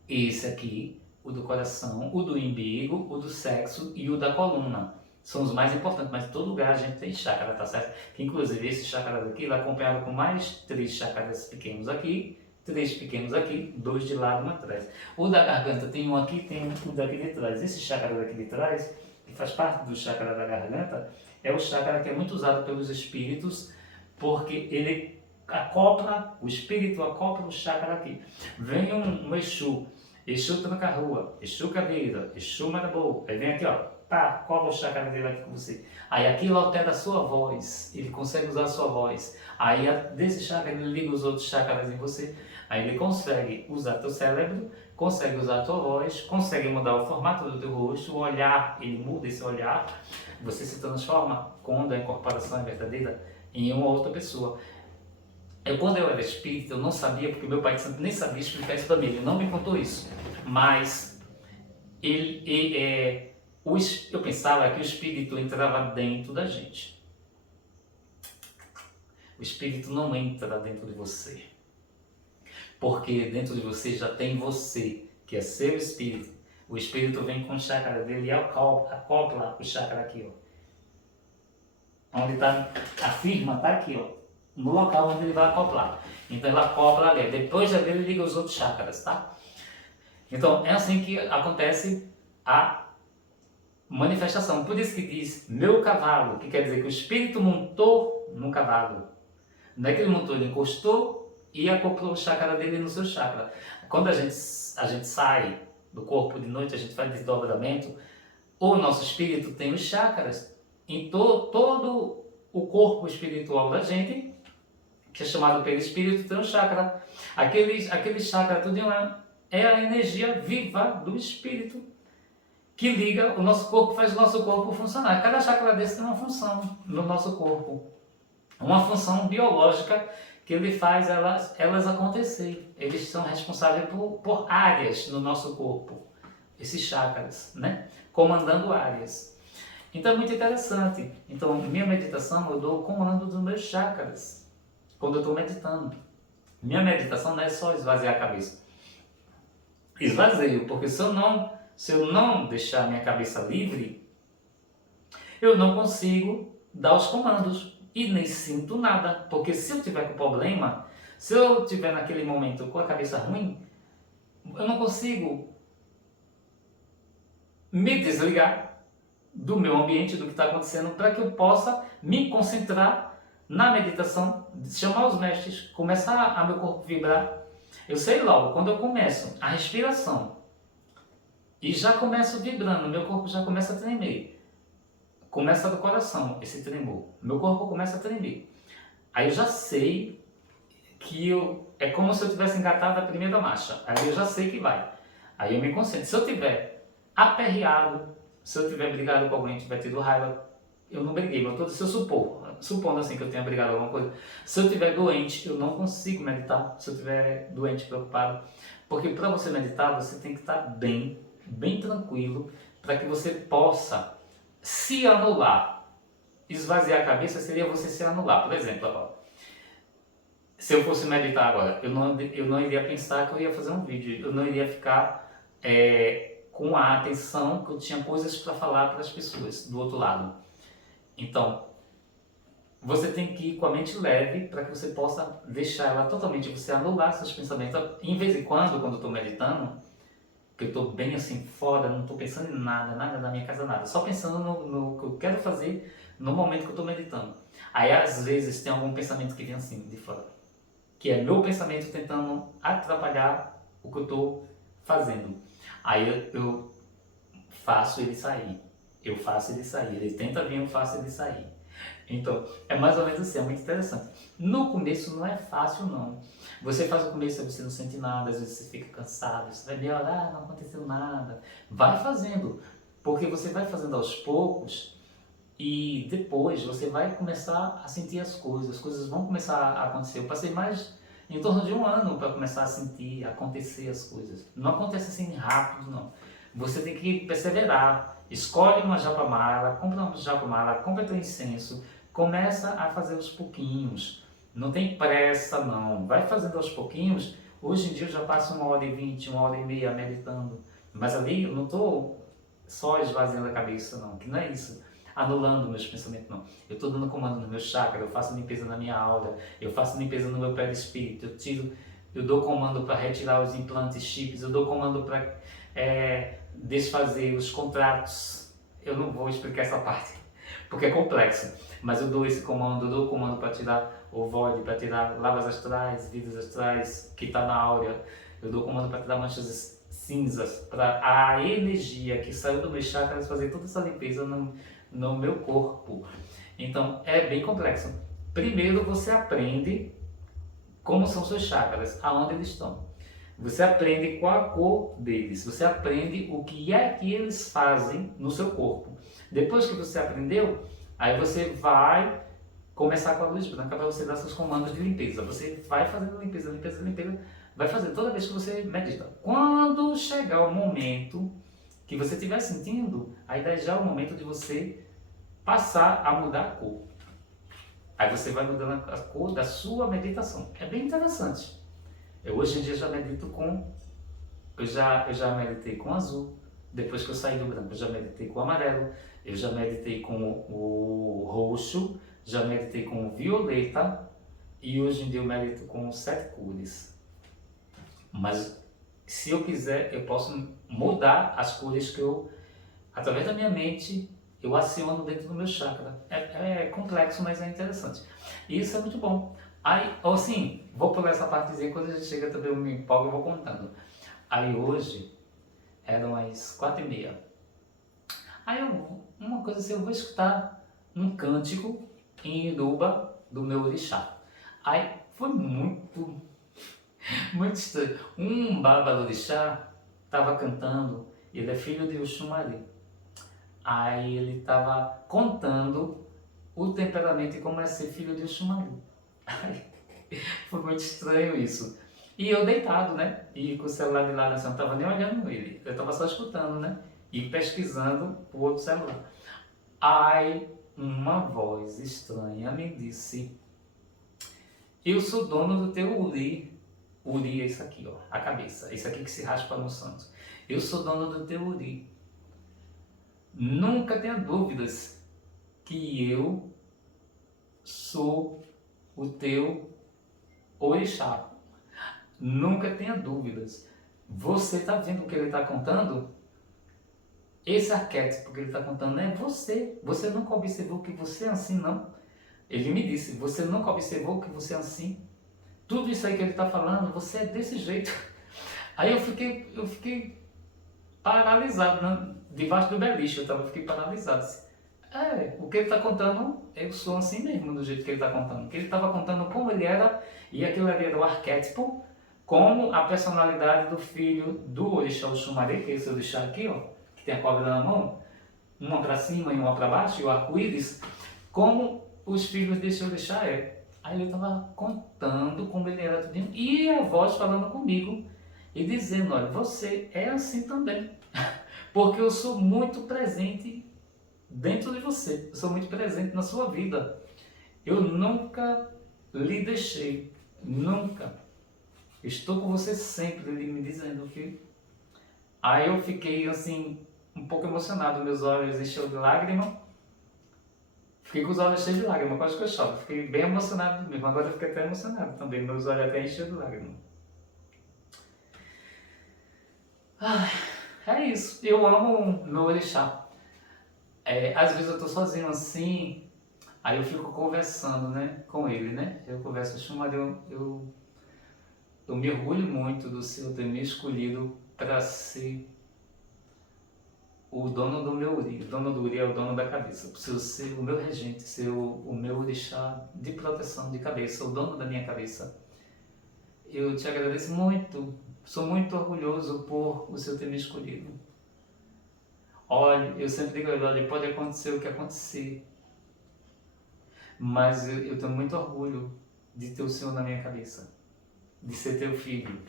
esse aqui, o do coração, o do umbigo, o do sexo e o da coluna. São os mais importantes, mas em todo lugar a gente tem chakra, tá certo? Que, inclusive esse chakra daqui, ele é acompanhado com mais 3 chakras pequenos aqui, 3 pequenos aqui, 2 de lado e 1 atrás. O da garganta tem um aqui, tem um daqui de trás. Esse chakra daqui de trás, que faz parte do chakra da garganta, é o chakra que é muito usado pelos espíritos, porque ele acopla, o espírito acopla o chakra aqui. Vem um Exu Tranca-Rua, Exu Caveira, Exu Marabou, aí vem aqui, ó, pá, cola o chakra dele aqui com você. Aí aquilo altera a sua voz, ele consegue usar a sua voz. Aí desse chakra ele liga os outros chakras em você. Aí ele consegue usar teu cérebro, consegue usar a tua voz, consegue mudar o formato do teu rosto, o olhar, ele muda esse olhar, você se transforma, quando a incorporação é verdadeira, em uma outra pessoa. Quando eu era espírita, eu não sabia, porque meu pai de santo nem sabia explicar isso para mim, ele não me contou isso. Mas eu pensava que o espírito entrava dentro da gente. O espírito não entra dentro de você. Porque dentro de você já tem você, que é seu espírito. O espírito vem com o chakra dele e acopla o chakra aqui, ó. Onde está a firma, está aqui, ó. No local onde ele vai acoplar. Então ele acopla ali. Depois já ele liga os outros chakras, tá? Então é assim que acontece a manifestação. Por isso que diz meu cavalo, que quer dizer que o espírito montou no cavalo. Não é que ele montou, ele encostou e acoplou o chakra dele no seu chakra. Quando a gente sai do corpo de noite, a gente faz desdobramento, o nosso espírito tem os chakras. Em todo o corpo espiritual da gente, que é chamado pelo espírito, tem um chakra. Aquele chakra tudo é a energia viva do espírito que liga o nosso corpo, faz o nosso corpo funcionar. Cada chakra desse tem uma função no nosso corpo. Uma função biológica que ele faz elas acontecer. Eles são responsáveis por áreas no nosso corpo. Esses chakras, né? Comandando áreas. Então é muito interessante. Então, minha meditação, eu dou o comando dos meus chakras. Quando eu estou meditando. Minha meditação não é só esvaziar a cabeça. Esvazeio, porque se eu não deixar minha cabeça livre, eu não consigo dar os comandos e nem sinto nada. Porque se eu tiver com problema, se eu tiver naquele momento com a cabeça ruim, eu não consigo me desligar do meu ambiente, do que está acontecendo, para que eu possa me concentrar na meditação, chamar os mestres, começar a meu corpo vibrar. Eu sei logo, quando eu começo a respiração e já começo vibrando, meu corpo já começa a tremer. Começa do coração esse tremor, meu corpo começa a tremer. Aí eu já sei que é como se eu tivesse engatado a primeira marcha. Aí eu já sei que vai. Aí eu me concentro. Se eu tiver aperreado, se eu tiver brigado com alguém, tiver tido raiva, eu não briguei, mas se eu supondo assim que eu tenha brigado alguma coisa, se eu estiver doente, eu não consigo meditar. Se eu estiver doente, preocupado, porque para você meditar, você tem que estar bem tranquilo, para que você possa se anular. Esvaziar a cabeça seria você se anular. Por exemplo, agora, se eu fosse meditar agora, eu não iria pensar que eu ia fazer um vídeo, eu não iria ficar com a atenção que eu tinha coisas para falar para as pessoas do outro lado. Então, você tem que ir com a mente leve para que você possa deixar ela totalmente, você anular seus pensamentos. Em vez em quando eu estou meditando, que eu estou bem assim fora, não estou pensando em nada da minha casa, nada. Só pensando no que eu quero fazer no momento que eu estou meditando. Aí às vezes tem algum pensamento que vem assim, de fora. Que é meu pensamento tentando atrapalhar o que eu estou fazendo. Aí eu faço ele sair. Eu faço ele sair. Ele tenta vir, eu faço ele sair. Então, é mais ou menos assim, é muito interessante. No começo não é fácil, não. Você faz o começo, você não sente nada, às vezes você fica cansado, você vai melhorar, não aconteceu nada. Vai fazendo, porque você vai fazendo aos poucos e depois você vai começar a sentir as coisas vão começar a acontecer. Eu passei mais em torno de 1 ano para começar a sentir, a acontecer as coisas. Não acontece assim rápido, não. Você tem que perseverar. Escolhe uma japamala, compra uma japamala, compra teu incenso, começa a fazer aos pouquinhos. Não tem pressa não, vai fazendo aos pouquinhos. Hoje em dia eu já passo 1h20, 1h30 meditando. Mas ali eu não estou só esvaziando a cabeça não, que não é isso. Anulando meus pensamentos não. Eu estou dando comando no meu chakra, eu faço limpeza na minha aura, eu faço limpeza no meu perispírito, eu dou comando para retirar os implantes, chips, eu dou comando para desfazer os contratos. Eu não vou explicar essa parte, porque é complexo, mas eu dou esse comando, eu dou o comando para tirar o void, para tirar lavas astrais, vidas astrais que está na áurea, eu dou comando para tirar manchas cinzas, para a energia que saiu do meu chakras fazer toda essa limpeza no meu corpo. Então é bem complexo. Primeiro você aprende como são seus chakras, aonde eles estão. Você aprende qual a cor deles, você aprende o que é que eles fazem no seu corpo. Depois que você aprendeu, aí você vai começar com a luz branca para você dar seus comandos de limpeza. Você vai fazendo limpeza, limpeza, limpeza, vai fazer toda vez que você medita. Quando chegar o momento que você estiver sentindo, aí daí já é o momento de você passar a mudar a cor. Aí você vai mudando a cor da sua meditação. É bem interessante. Eu hoje em dia já medito com... Eu já meditei com azul. Depois que eu saí do branco, eu já meditei com o amarelo. Eu já meditei com o roxo. Já meditei com o violeta. E hoje em dia eu medito com 7 cores. Mas se eu quiser, eu posso mudar as cores que eu... Através da minha mente, eu aciono dentro do meu chakra. É complexo, mas é interessante. E isso é muito bom. Aí, assim, vou pular essa partezinha, quando a gente chega também eu me empolgo e vou contando. Aí hoje, eram as 4h30. Aí uma coisa assim, eu vou escutar um cântico em Iruba do meu orixá. Aí foi muito estranho. Um babalorixá estava cantando, ele é filho de Oxumari. Aí ele estava contando o temperamento e como é ser filho de Oxumari. Foi muito estranho isso. E eu deitado, né? E com o celular de lado assim, eu não estava nem olhando ele. Eu estava só escutando, né? E pesquisando o outro celular. Aí uma voz estranha me disse: eu sou dono do teu Uri. Uri é isso aqui, ó, a cabeça. Isso aqui que se raspa no santo. Eu sou dono do teu Uri. Nunca tenha dúvidas que eu sou o teu orixá. Nunca tenha dúvidas. Você está vendo o que ele está contando? Esse arquétipo que ele está contando é você. Você nunca observou que você é assim, não? Ele me disse, você nunca observou que você é assim? Tudo isso aí que ele está falando, você é desse jeito. Aí eu fiquei paralisado, né? Debaixo do beliche, fiquei paralisado. O que ele está contando, eu sou assim mesmo, do jeito que ele está contando. Que ele estava contando como ele era, e aquilo ali era o arquétipo, como a personalidade do filho do orixá Oxumaré, que é esse orixá aqui, ó, que tem a cobra na mão, uma para cima e uma para baixo, e o arco-íris, como os filhos desse orixá é. Aí ele estava contando como ele era tudinho, e a voz falando comigo, e dizendo, olha, você é assim também, porque eu sou muito presente dentro de você, eu sou muito presente na sua vida. Eu nunca lhe deixei, nunca. Estou com você sempre, ele me dizendo que... Aí eu fiquei assim, um pouco emocionado, meus olhos encheu de lágrima. Fiquei com os olhos cheios de lágrima, quase que eu choro. Fiquei bem emocionado mesmo, agora eu fiquei até emocionado também, meus olhos até encheram de lágrima. É isso, eu amo meu orixá. Às vezes eu estou sozinho assim, aí eu fico conversando, né, com ele, né? Eu converso, eu me orgulho muito do Senhor ter me escolhido para ser o dono do meu Uri. O dono do Uri é o dono da cabeça. Preciso ser o meu regente, ser o meu orixá de proteção de cabeça, o dono da minha cabeça. Eu te agradeço muito, sou muito orgulhoso por o Senhor ter me escolhido. Olha, eu sempre digo, olha, pode acontecer o que acontecer, mas eu tenho muito orgulho de ter o Senhor na minha cabeça, de ser teu filho.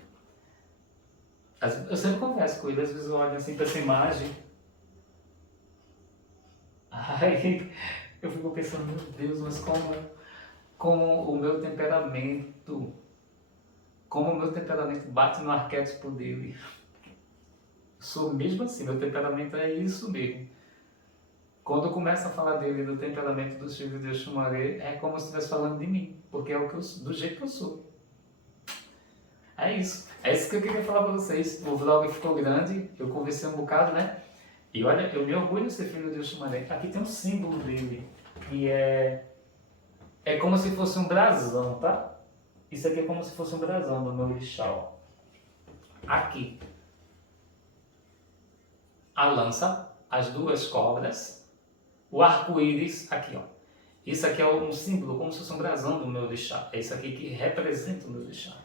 Eu sempre converso com ele, às vezes eu olho assim para essa imagem, aí eu fico pensando, meu Deus, mas como o meu temperamento, como o meu temperamento bate no arquétipo dele. Sou mesmo assim, meu temperamento é isso mesmo. Quando eu começo a falar dele, do temperamento dos filhos de Oxumaré, é como se estivesse falando de mim, porque é o que eu, do jeito que eu sou. É isso. É isso que eu queria falar pra vocês. O vlog ficou grande, eu conversei um bocado, né? E olha, eu me orgulho de ser filho de Oxumaré. Aqui tem um símbolo dele, que é como se fosse um brasão, tá? Isso aqui é como se fosse um brasão do meu orixá. Aqui, a lança, as duas cobras, o arco-íris, aqui ó. Isso aqui é um símbolo, como se fosse um brasão do meu orixá. É isso aqui que representa o meu orixá.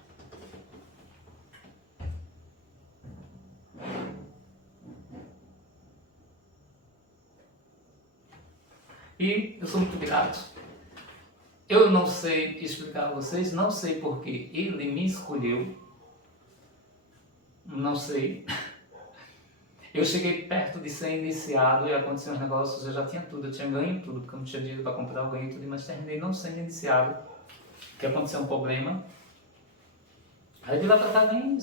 E eu sou muito grato. Eu não sei explicar a vocês, não sei porque ele me escolheu, não sei. Eu cheguei perto de ser iniciado e aconteceu uns negócios, eu já tinha tudo, eu tinha ganho tudo, porque eu não tinha dinheiro para comprar, eu ganhei tudo, mas terminei não sendo iniciado, que aconteceu um problema. Aí de lá pra cá nem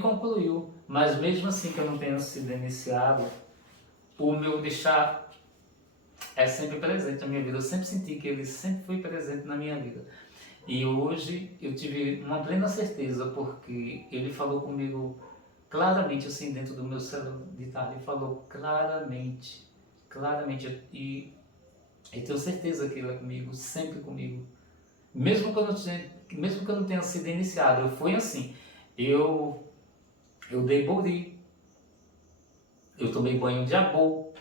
concluiu, mas mesmo assim que eu não tenha sido iniciado, o meu deixar é sempre presente na minha vida. Eu sempre senti que ele sempre foi presente na minha vida. E hoje eu tive uma plena certeza, porque ele falou comigo claramente, assim, dentro do meu cérebro de tarde, ele falou claramente, claramente, e tenho certeza que ele é comigo, sempre comigo. Mesmo que eu não tenha sido iniciado, eu fui assim. Eu, eu dei bori, eu tomei banho de abô,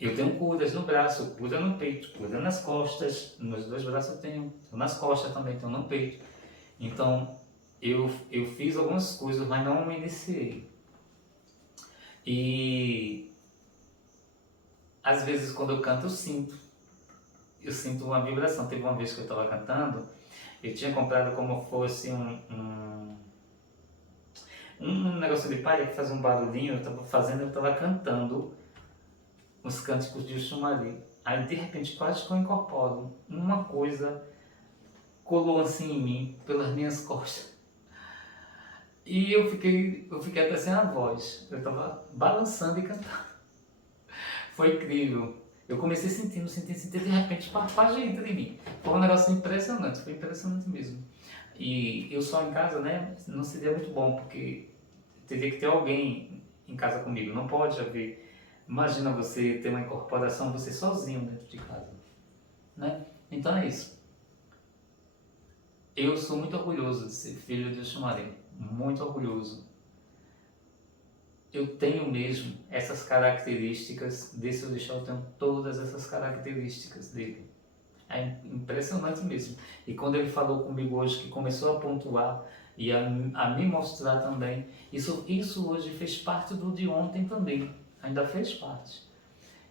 eu tenho curas no braço, cura no peito, cura nas costas, nos dois braços eu tenho, nas costas também, tenho no peito. Então, eu fiz algumas coisas, mas não me iniciei. E às vezes quando eu canto eu sinto uma vibração. Teve uma vez que eu estava cantando, eu tinha comprado como fosse um negócio de palha que faz um barulhinho, eu estava cantando os cânticos de Oxumaré. Aí de repente quase que eu incorporo uma coisa, colou assim em mim, pelas minhas costas. E eu fiquei até sem a voz. Eu estava balançando e cantando. Foi incrível. Eu comecei sentindo, de repente página entra em mim. Foi um negócio impressionante, foi impressionante mesmo. E eu só em casa, né, não seria muito bom, porque teria que ter alguém em casa comigo, não pode haver. Imagina você ter uma incorporação, você sozinho dentro de casa, né? Então é isso. Eu sou muito orgulhoso de ser filho de Oxumaré, muito orgulhoso. Eu tenho mesmo essas características desse orixá, eu tenho todas essas características dele. É impressionante mesmo. E quando ele falou comigo hoje, que começou a pontuar e a me mostrar também, isso hoje fez parte do de ontem também, ainda fez parte.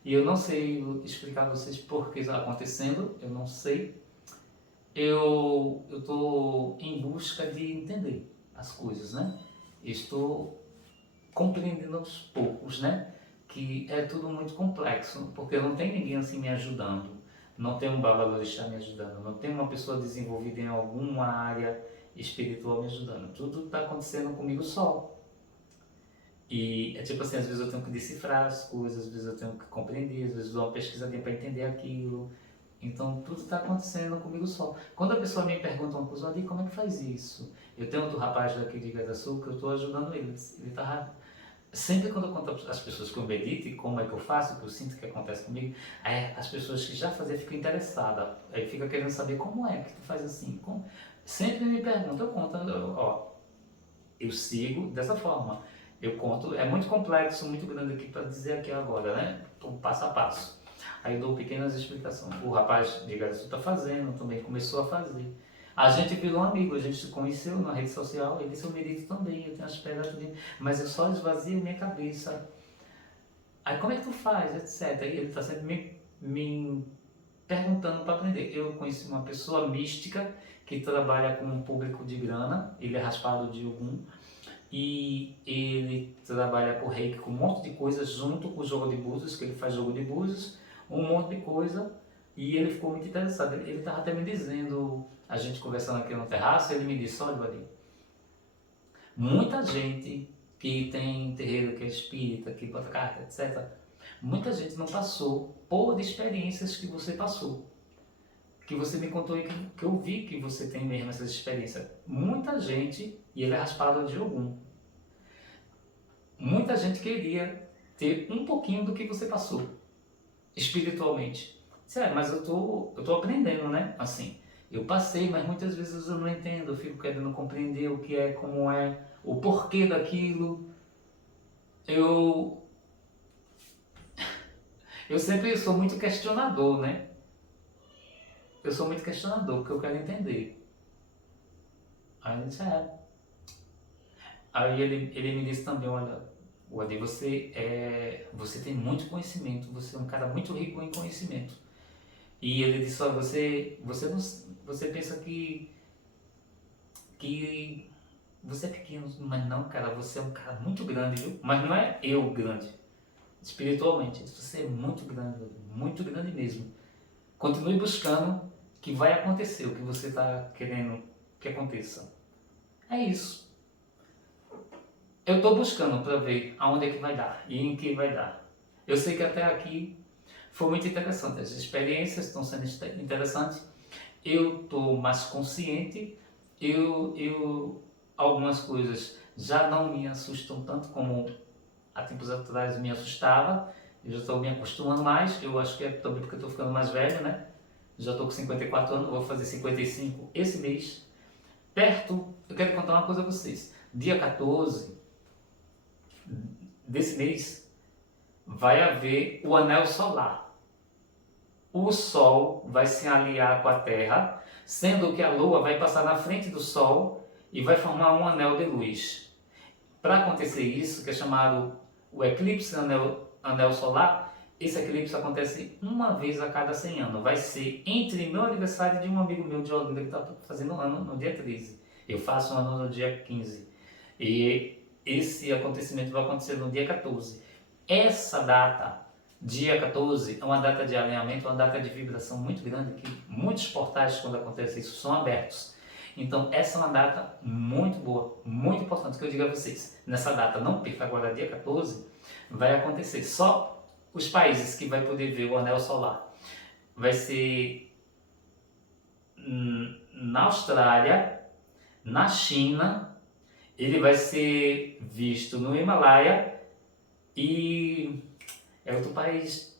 E eu não sei explicar a vocês por que está acontecendo, eu não sei. Eu estou em busca de entender as coisas, né? Estou compreendendo aos poucos, né? Que é tudo muito complexo, porque não tem ninguém assim me ajudando, não tem um babalorixá me ajudando, não tem uma pessoa desenvolvida em alguma área espiritual me ajudando. Tudo está acontecendo comigo só. E é tipo assim, às vezes eu tenho que decifrar as coisas, às vezes eu tenho que compreender, às vezes eu dou uma pesquisadinha para entender aquilo. Então tudo está acontecendo comigo só. Quando a pessoa me pergunta uma coisa, Adi, como é que faz isso? Eu tenho outro rapaz daqui de Gadaçu que eu estou ajudando ele. Ele está. Sempre quando eu conto às pessoas que eu medito e como é que eu faço, que eu sinto que acontece comigo, aí as pessoas que já faziam ficam interessadas, aí fica querendo saber como é que tu faz assim. Sempre me perguntam, eu conto, eu sigo dessa forma. Eu conto, é muito complexo, muito grande aqui para dizer aqui agora, né? O passo a passo. Aí eu dou pequenas explicações. O rapaz de Garaçu está fazendo, também começou a fazer. A gente virou amigo, a gente se conheceu na rede social, ele disse, eu medito também, eu tenho as pedras também, mas eu só esvazio minha cabeça. Aí como é que tu faz, etc. Aí ele está sempre me perguntando para aprender. Eu conheci uma pessoa mística que trabalha com um público de grana, ele é raspado de Ogum, e ele trabalha com reiki, com um monte de coisas, junto com o jogo de búzios, que ele faz jogo de búzios, um monte de coisa, e ele ficou muito interessado. Ele estava até me dizendo, a gente conversando aqui no terraço, ele me disse, olha, Vadim, muita gente que tem terreiro, que é espírita, que bota carta, etc., muita gente não passou por experiências que você passou. Que você me contou aí, que eu vi que você tem mesmo essas experiências. Muita gente, e ele é raspado de Ogum, muita gente queria ter um pouquinho do que você passou, espiritualmente. Sério, mas eu tô aprendendo, né? Assim, eu passei, mas muitas vezes eu não entendo, eu fico querendo compreender o que é, como é, o porquê daquilo. Eu, eu sempre sou muito questionador, né? Eu sou muito questionador, porque eu quero entender. Aí ele disse, Aí ele me disse também, olha, Wadi, você tem muito conhecimento, você é um cara muito rico em conhecimento. E ele disse, olha, você pensa que você é pequeno, mas não, cara, você é um cara muito grande, viu? Mas não é eu grande, espiritualmente. Você é muito grande mesmo. Continue buscando, que vai acontecer o que você está querendo que aconteça. É isso. Eu estou buscando para ver aonde é que vai dar e em que vai dar. Eu sei que até aqui foi muito interessante. As experiências estão sendo interessantes. Eu estou mais consciente. Algumas coisas já não me assustam tanto como há tempos atrás me assustava. Eu já estou me acostumando mais. Eu acho que é também porque eu estou ficando mais velho, né? Já estou com 54 anos, vou fazer 55 esse mês. Eu quero contar uma coisa a vocês. Dia 14 desse mês vai haver o anel solar. O Sol vai se aliar com a Terra, sendo que a Lua vai passar na frente do Sol e vai formar um anel de luz. Para acontecer isso, que é chamado o eclipse anel solar, esse eclipse acontece uma vez a cada 100 anos. Vai ser entre meu aniversário e de um amigo meu de Olinda que está fazendo ano no dia 13. Eu faço ano no dia 15. E esse acontecimento vai acontecer no dia 14. Essa data, dia 14, é uma data de alinhamento, uma data de vibração muito grande, que muitos portais, quando acontece isso, são abertos. Então, essa é uma data muito boa, muito importante, que eu digo a vocês. Nessa data, não perca, agora dia 14, vai acontecer. Só os países que vai poder ver o anel solar vai ser na Austrália, na China, ele vai ser visto no Himalaia e é outro país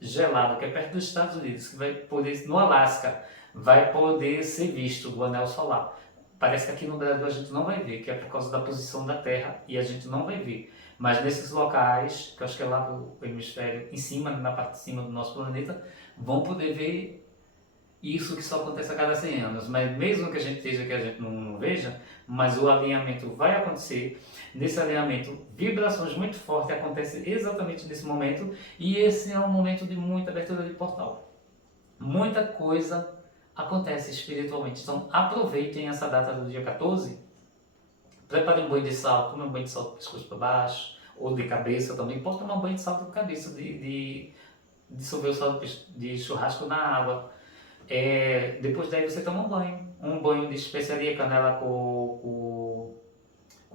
gelado, que é perto dos Estados Unidos, que vai poder, no Alasca, vai poder ser visto o anel solar. Parece que aqui no Brasil a gente não vai ver, que é por causa da posição da Terra e a gente não vai ver. Mas nesses locais, que eu acho que é lá no hemisfério, em cima, na parte de cima do nosso planeta, vão poder ver isso, que só acontece a cada 100 anos. Mas mesmo que a gente esteja, que a gente não veja, mas o alinhamento vai acontecer. Nesse alinhamento, vibrações muito fortes acontecem exatamente nesse momento, e esse é um momento de muita abertura de portal. Muita coisa acontece espiritualmente. Então aproveitem essa data do dia 14, prepare um banho de sal, tome um banho de sal do pescoço para baixo, ou de cabeça também. Pode tomar um banho de sal de cabeça, de dissolver o sal de churrasco na água. Depois daí você toma um banho de especiaria, canela com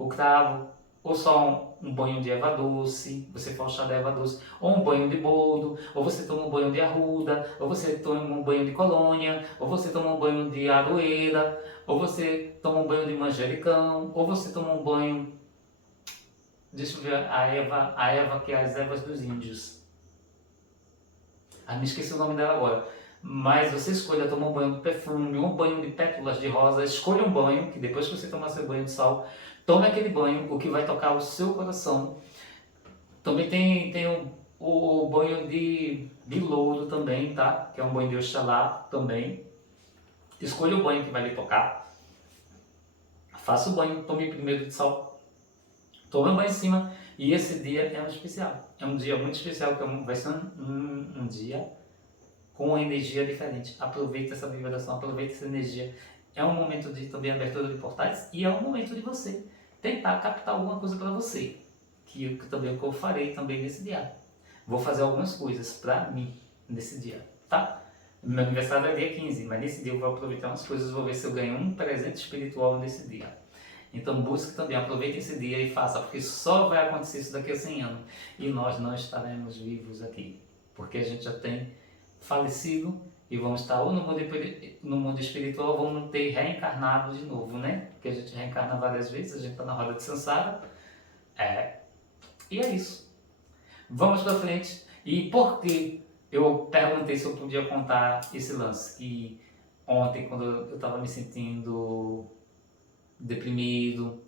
cravo, ou só um banho de erva doce, você faz chá de erva doce, ou um banho de boldo, ou você toma um banho de arruda, ou você toma um banho de colônia, ou você toma um banho de aroeira, ou você toma um banho de manjericão, ou você toma um banho, deixa eu ver, a erva que é as ervas dos índios. Me esqueci o nome dela agora. Mas você escolha tomar um banho de perfume, um banho de pétalas de rosa, escolha um banho, que depois que você tomar seu banho de sal, tome aquele banho, o que vai tocar o seu coração. Também tem o banho de louro também, tá? Que é um banho de Oxalá também. Escolha o banho que vai lhe tocar. Faça o banho, tome primeiro de sal. Tome um banho em cima. E esse dia é um especial. É um dia muito especial, que vai ser um dia com energia diferente. Aproveita essa vibração, aproveita essa energia. É um momento de também abertura de portais e é um momento de você tentar captar alguma coisa para você, que também eu farei também nesse dia. Vou fazer algumas coisas para mim nesse dia, tá? Meu aniversário é dia 15, mas nesse dia eu vou aproveitar umas coisas, vou ver se eu ganho um presente espiritual nesse dia. Então busque também, aproveite esse dia e faça, porque só vai acontecer isso daqui a 100 anos e nós não estaremos vivos aqui, porque a gente já tem falecido e vamos estar ou no mundo espiritual ou vamos ter reencarnado de novo, né? Porque a gente reencarna várias vezes, a gente está na roda de Sansara. E é isso. Vamos para frente. E por que eu perguntei se eu podia contar esse lance? Que ontem, quando eu estava me sentindo deprimido,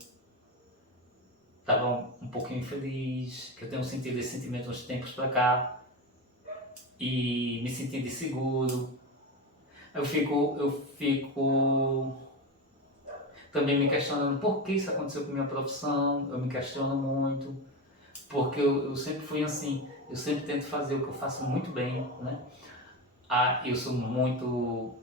estava um pouquinho infeliz, que eu tenho sentido esse sentimento uns tempos para cá, e me sentindo inseguro, eu fico também me questionando por que isso aconteceu com a minha profissão, eu me questiono muito, porque eu sempre fui assim, eu sempre tento fazer o que eu faço muito bem, né? Eu sou muito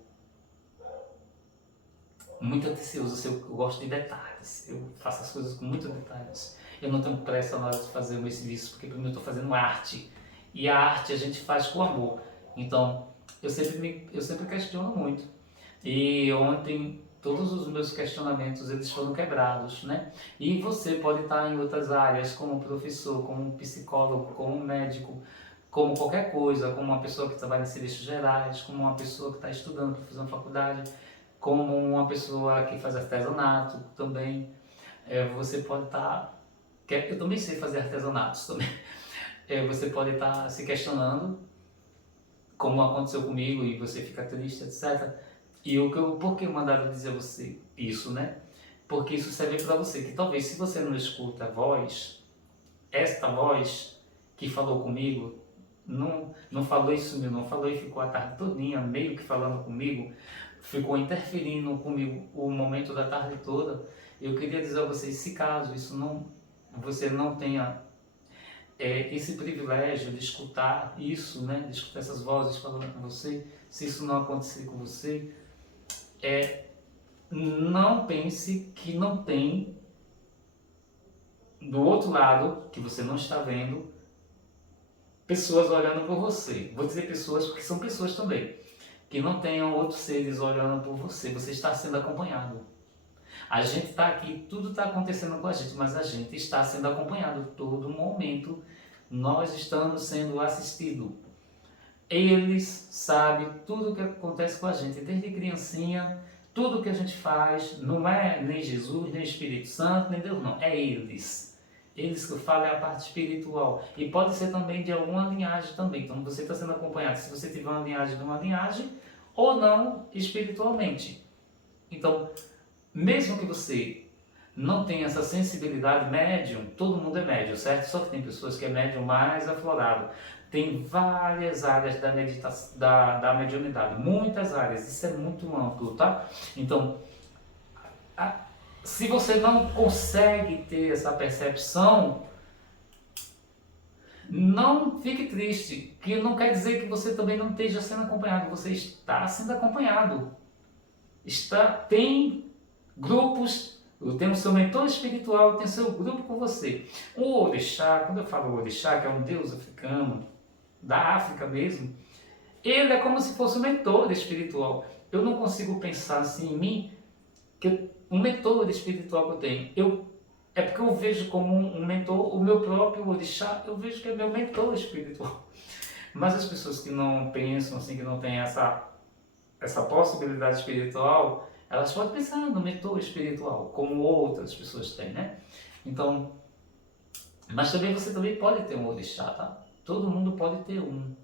atencioso, eu gosto de detalhes, eu faço as coisas com muitos detalhes. Eu não tenho pressa na hora de fazer o meu serviço, porque primeiro eu estou fazendo arte, e a arte a gente faz com amor. Então, eu sempre questiono muito. E ontem, todos os meus questionamentos, eles foram quebrados, né? E você pode estar em outras áreas, como professor, como psicólogo, como médico, como qualquer coisa, como uma pessoa que trabalha em serviços gerais, como uma pessoa que está estudando para fazer uma faculdade, como uma pessoa que faz artesanato também. Você pode estar... Eu também sei fazer artesanatos também. Você pode estar se questionando, como aconteceu comigo, e você fica triste, etc. E por que mandaram dizer a você isso, né? Porque isso serve para você, que talvez se você não escuta a voz, esta voz que falou comigo, não falou isso mesmo, não falou e ficou a tarde todinha meio que falando comigo, ficou interferindo comigo o momento da tarde toda. Eu queria dizer a vocês, se caso você não tenha esse privilégio de escutar isso, né, de escutar essas vozes falando com você, se isso não acontecer com você, não pense que não tem do outro lado, que você não está vendo, pessoas olhando por você. Vou dizer pessoas porque são pessoas também, que não tenham outros seres olhando por você. Você está sendo acompanhado. A gente está aqui, tudo está acontecendo com a gente, mas a gente está sendo acompanhado todo momento. Nós estamos sendo assistidos. Eles sabem tudo o que acontece com a gente, desde criancinha, tudo o que a gente faz, não é nem Jesus, nem Espírito Santo, nem Deus, não, é eles. Eles que falam é a parte espiritual. E pode ser também de alguma linhagem também. Então você está sendo acompanhado se você tiver uma linhagem de uma linhagem ou não espiritualmente. Então, mesmo que você não tenha essa sensibilidade médium, todo mundo é médium, certo? Só que tem pessoas que é médium mais aflorado. Tem várias áreas da meditação, da mediunidade, muitas áreas, isso é muito amplo, tá? Então, se você não consegue ter essa percepção, não fique triste, que não quer dizer que você também não esteja sendo acompanhado, você está sendo acompanhado. Tem grupos, tem o seu mentor espiritual, tem o seu grupo com você. O Orixá, quando eu falo Orixá, que é um deus africano, da África mesmo, ele é como se fosse um mentor espiritual. Eu não consigo pensar assim em mim, que um mentor espiritual que eu tenho, é porque eu vejo como um mentor, o meu próprio Orixá, eu vejo que é meu mentor espiritual. Mas as pessoas que não pensam assim, que não têm essa possibilidade espiritual, elas podem pensar no mentor espiritual, como outras pessoas têm, né? Então, mas também você também pode ter um Orixá, tá? Todo mundo pode ter um,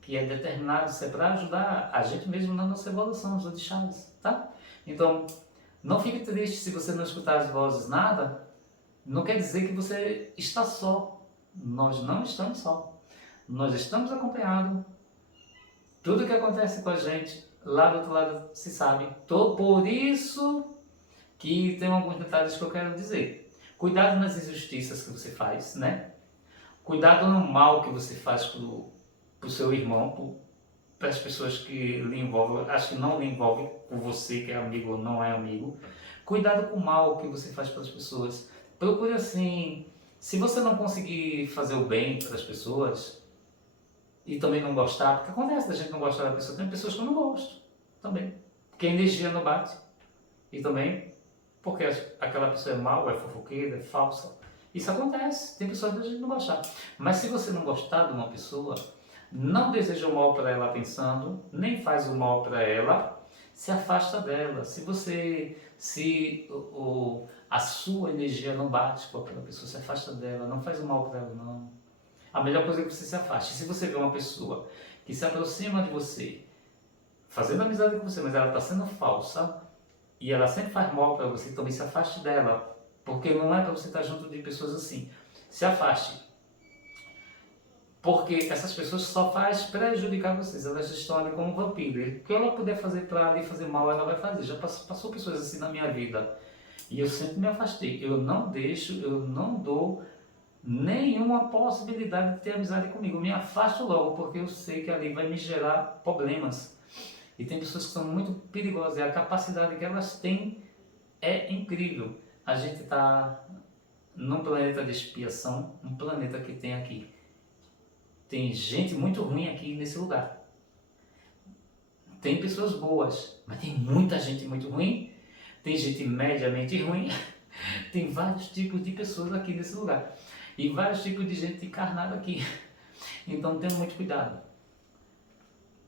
que é determinado, isso é para ajudar a gente mesmo na nossa evolução, os orixás, tá? Então, não fique triste se você não escutar as vozes, nada, não quer dizer que você está só. Nós não estamos só. Nós estamos acompanhados. Tudo que acontece com a gente, lá do outro lado, se sabe. Por isso que tem alguns detalhes que eu quero dizer. Cuidado nas injustiças que você faz, né? Cuidado no mal que você faz pro seu irmão, para as pessoas que lhe envolvem, acho que não lhe envolvem com você, que é amigo ou não é amigo. Cuidado com o mal que você faz para as pessoas. Procure assim, se você não conseguir fazer o bem para as pessoas e também não gostar, porque acontece da gente não gostar da pessoa, tem pessoas que eu não gosto também, porque a energia não bate e também porque aquela pessoa é mau, é fofoqueira, é falsa. Isso acontece, tem pessoas que a gente não gostar. Mas se você não gostar de uma pessoa, não deseja o mal para ela pensando, nem faz o mal para ela, se afasta dela. Se você, se a sua energia não bate com aquela pessoa, se afasta dela, não faz o mal para ela, não. A melhor coisa é que você se afaste. Se você vê uma pessoa que se aproxima de você, fazendo amizade com você, mas ela está sendo falsa, e ela sempre faz mal para você, também se afaste dela, porque não é para você estar junto de pessoas assim. Se afaste, porque essas pessoas só fazem prejudicar vocês, elas estão ali como vampiro. O que ela puder fazer para lhe fazer mal, ela vai fazer. Já passou pessoas assim na minha vida e eu sempre me afastei. Eu não deixo, eu não dou nenhuma possibilidade de ter amizade comigo. Eu me afasto logo, porque eu sei que ali vai me gerar problemas. E tem pessoas que são muito perigosas e a capacidade que elas têm é incrível. A gente está num planeta de expiação, um planeta que tem aqui. Tem gente muito ruim aqui nesse lugar. Tem pessoas boas, mas tem muita gente muito ruim. Tem gente mediamente ruim. Tem vários tipos de pessoas aqui nesse lugar. E vários tipos de gente encarnada aqui. Então tenha muito cuidado.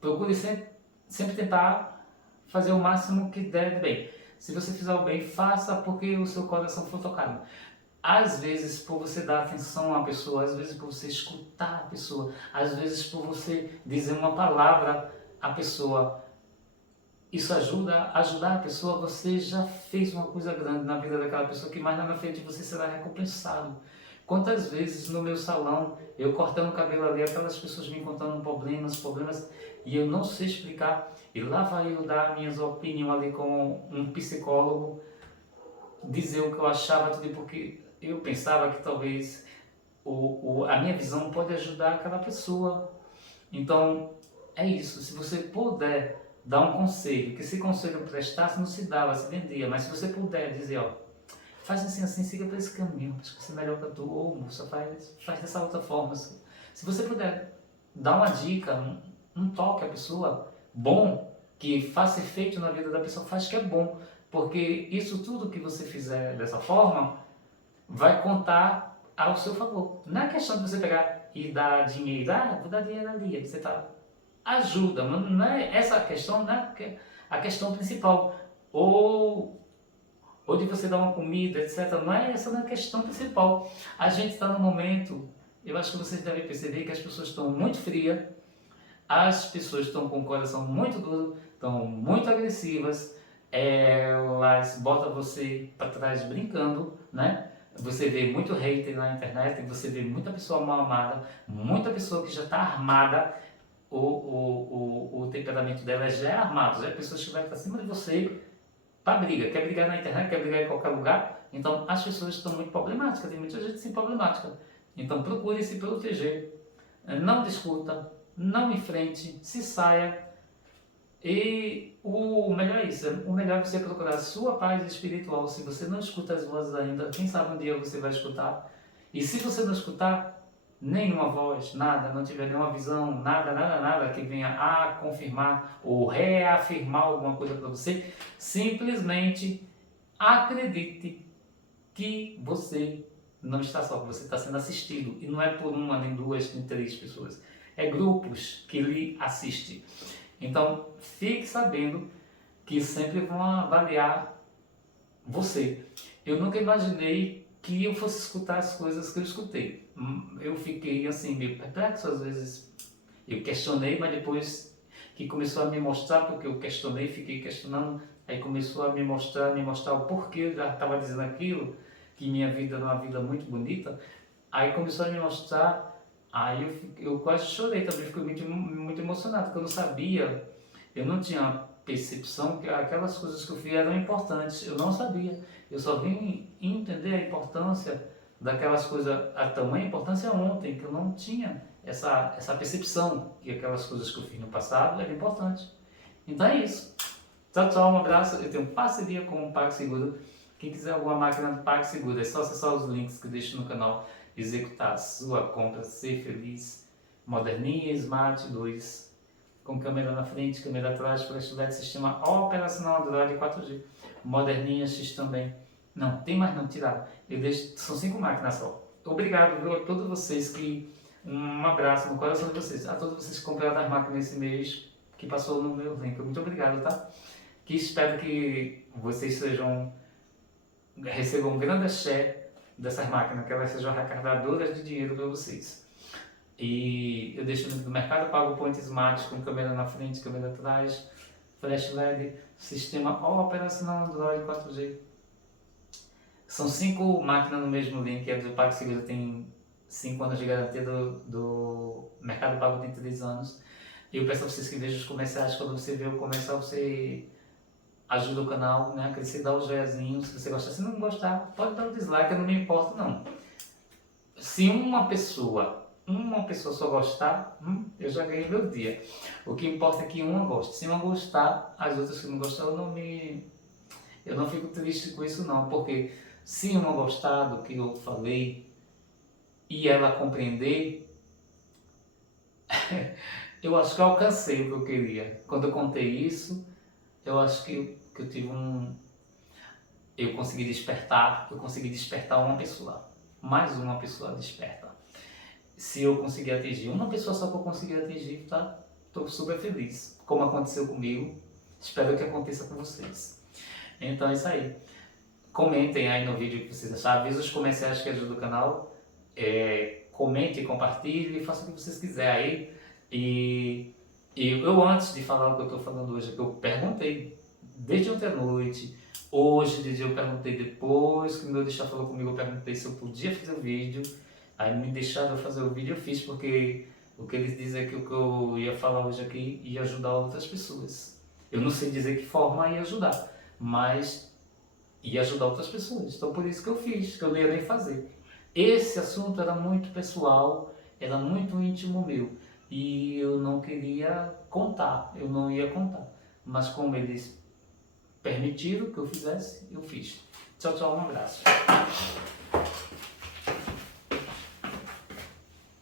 Procure sempre tentar fazer o máximo que der de bem. Se você fizer o bem, faça porque o seu coração foi tocado. Às vezes por você dar atenção à pessoa, às vezes por você escutar a pessoa, às vezes por você dizer uma palavra à pessoa, isso ajudar a pessoa, você já fez uma coisa grande na vida daquela pessoa que mais lá na frente você será recompensado. Quantas vezes no meu salão, eu cortando o cabelo ali, aquelas pessoas me contando problemas, e eu não sei explicar, e lá vai eu dar minhas opiniões ali com um psicólogo, dizer o que eu achava, tudo porque eu pensava que talvez a minha visão pode ajudar aquela pessoa. Então, é isso. Se você puder dar um conselho, que esse conselho prestasse não se dava, se vendia, mas se você puder dizer, ó, faz assim, siga por esse caminho, acho que você é melhor que tu, ou moça, faz dessa outra forma. Se você puder dar uma dica, um toque à pessoa, bom, que faça efeito na vida da pessoa, faz que é bom, porque isso tudo que você fizer dessa forma, vai contar ao seu favor. Não é questão de você pegar e dar dinheiro, vou dar dinheiro ali, você tá, ajuda, mas não é essa a questão, não é a questão principal. Ou de você dar uma comida, etc. Não é essa a questão principal. A gente está no momento, eu acho que vocês devem perceber que as pessoas estão muito frias, as pessoas estão com o coração muito duro, estão muito agressivas, elas botam você para trás brincando, né? Você vê muito hater na internet, você vê muita pessoa mal amada, muita pessoa que já está armada, o temperamento dela já é armado, já é pessoas que vai para cima de você para briga, quer brigar na internet, quer brigar em qualquer lugar. Então as pessoas estão muito problemáticas, tem muita gente sim problemática. Então procure se proteger, não discuta, não enfrente, se saia. E o melhor é isso, o melhor é você procurar a sua paz espiritual. Se você não escuta as vozes ainda, quem sabe um dia você vai escutar. E se você não escutar nenhuma voz, nada, não tiver nenhuma visão, nada que venha a confirmar ou reafirmar alguma coisa para você, simplesmente acredite que você não está só, que você está sendo assistido. E não é por uma, nem duas, nem três pessoas. É grupos que lhe assistem. Então, fique sabendo que sempre vão avaliar você. Eu nunca imaginei que eu fosse escutar as coisas que eu escutei. Eu fiquei assim, meio perplexo às vezes. Eu questionei, mas depois que começou a me mostrar, porque eu questionei, fiquei questionando, aí começou a me mostrar o porquê eu já estava dizendo aquilo, que minha vida era uma vida muito bonita. Aí começou a me mostrar. Aí eu quase chorei também, fiquei muito emocionado, porque eu não sabia, eu não tinha percepção que aquelas coisas que eu fiz eram importantes, eu não sabia. Eu só vim entender a importância daquelas coisas, a tamanha importância ontem, que eu não tinha essa percepção que aquelas coisas que eu fiz no passado eram importantes. Então é isso. Tchau, tchau, um abraço. Eu tenho parceria com o PagSeguro. Quem quiser alguma máquina do PagSeguro, é só acessar os links que eu deixo no canal, executar a sua compra, ser feliz. Moderninha Smart 2, com câmera na frente, câmera atrás, flash LED, sistema operacional Android 4G. Moderninha X também. Não, tem mais não, tiraram. Eu deixo, são 5 máquinas só. Obrigado, viu, a todos vocês que... Um abraço no coração de vocês. A todos vocês que compraram as máquinas esse mês, que passou no meu link. Muito obrigado, tá? Que espero que vocês recebam um grande axé dessas máquinas, que elas sejam recarregadoras de dinheiro para vocês. E eu deixo o link do Mercado Pago Point Smart com câmera na frente, câmera atrás, flash LED, sistema operacional Android 4G. São 5 máquinas no mesmo link, a do PagSeguro tem 5 anos de garantia, do Mercado Pago tem 3 anos. E eu peço a vocês que vejam os comerciais. Quando você vê o comercial, você ajuda o canal, né, a crescer, dá o joinha. Se você gostar, se não gostar, pode dar o dislike, eu não me importo não. Se uma pessoa só gostar, eu já ganhei meu dia. O que importa é que uma goste. Se uma gostar, as outras que não gostar, eu não fico triste com isso não, porque se uma gostar do que eu falei e ela compreender, eu acho que eu alcancei o que eu queria. Quando eu contei isso, eu acho que eu tive eu consegui despertar uma pessoa, mais uma pessoa desperta. Se eu conseguir atingir uma pessoa só que eu conseguir atingir, tá? Estou super feliz. Como aconteceu comigo, espero que aconteça com vocês. Então é isso aí. Comentem aí no vídeo o que vocês acharam. Avisa os comerciais que ajudam o canal. Comente, compartilhe, faça o que vocês quiserem aí. E eu, antes de falar o que eu estou falando hoje, eu perguntei desde ontem à noite. Hoje de dia eu perguntei, depois que o meu deixar falou comigo, eu perguntei se eu podia fazer o vídeo. Aí me deixaram fazer o vídeo, eu fiz, porque o que eles dizem é que o que eu ia falar hoje aqui ia ajudar outras pessoas. Eu não sei dizer que forma ia ajudar, mas ia ajudar outras pessoas. Então por isso que eu fiz, que eu não ia nem fazer. Esse assunto era muito pessoal, era muito íntimo meu. E eu não queria contar, eu não ia contar. Mas como eles permitiram que eu fizesse, eu fiz. Tchau, tchau, um abraço.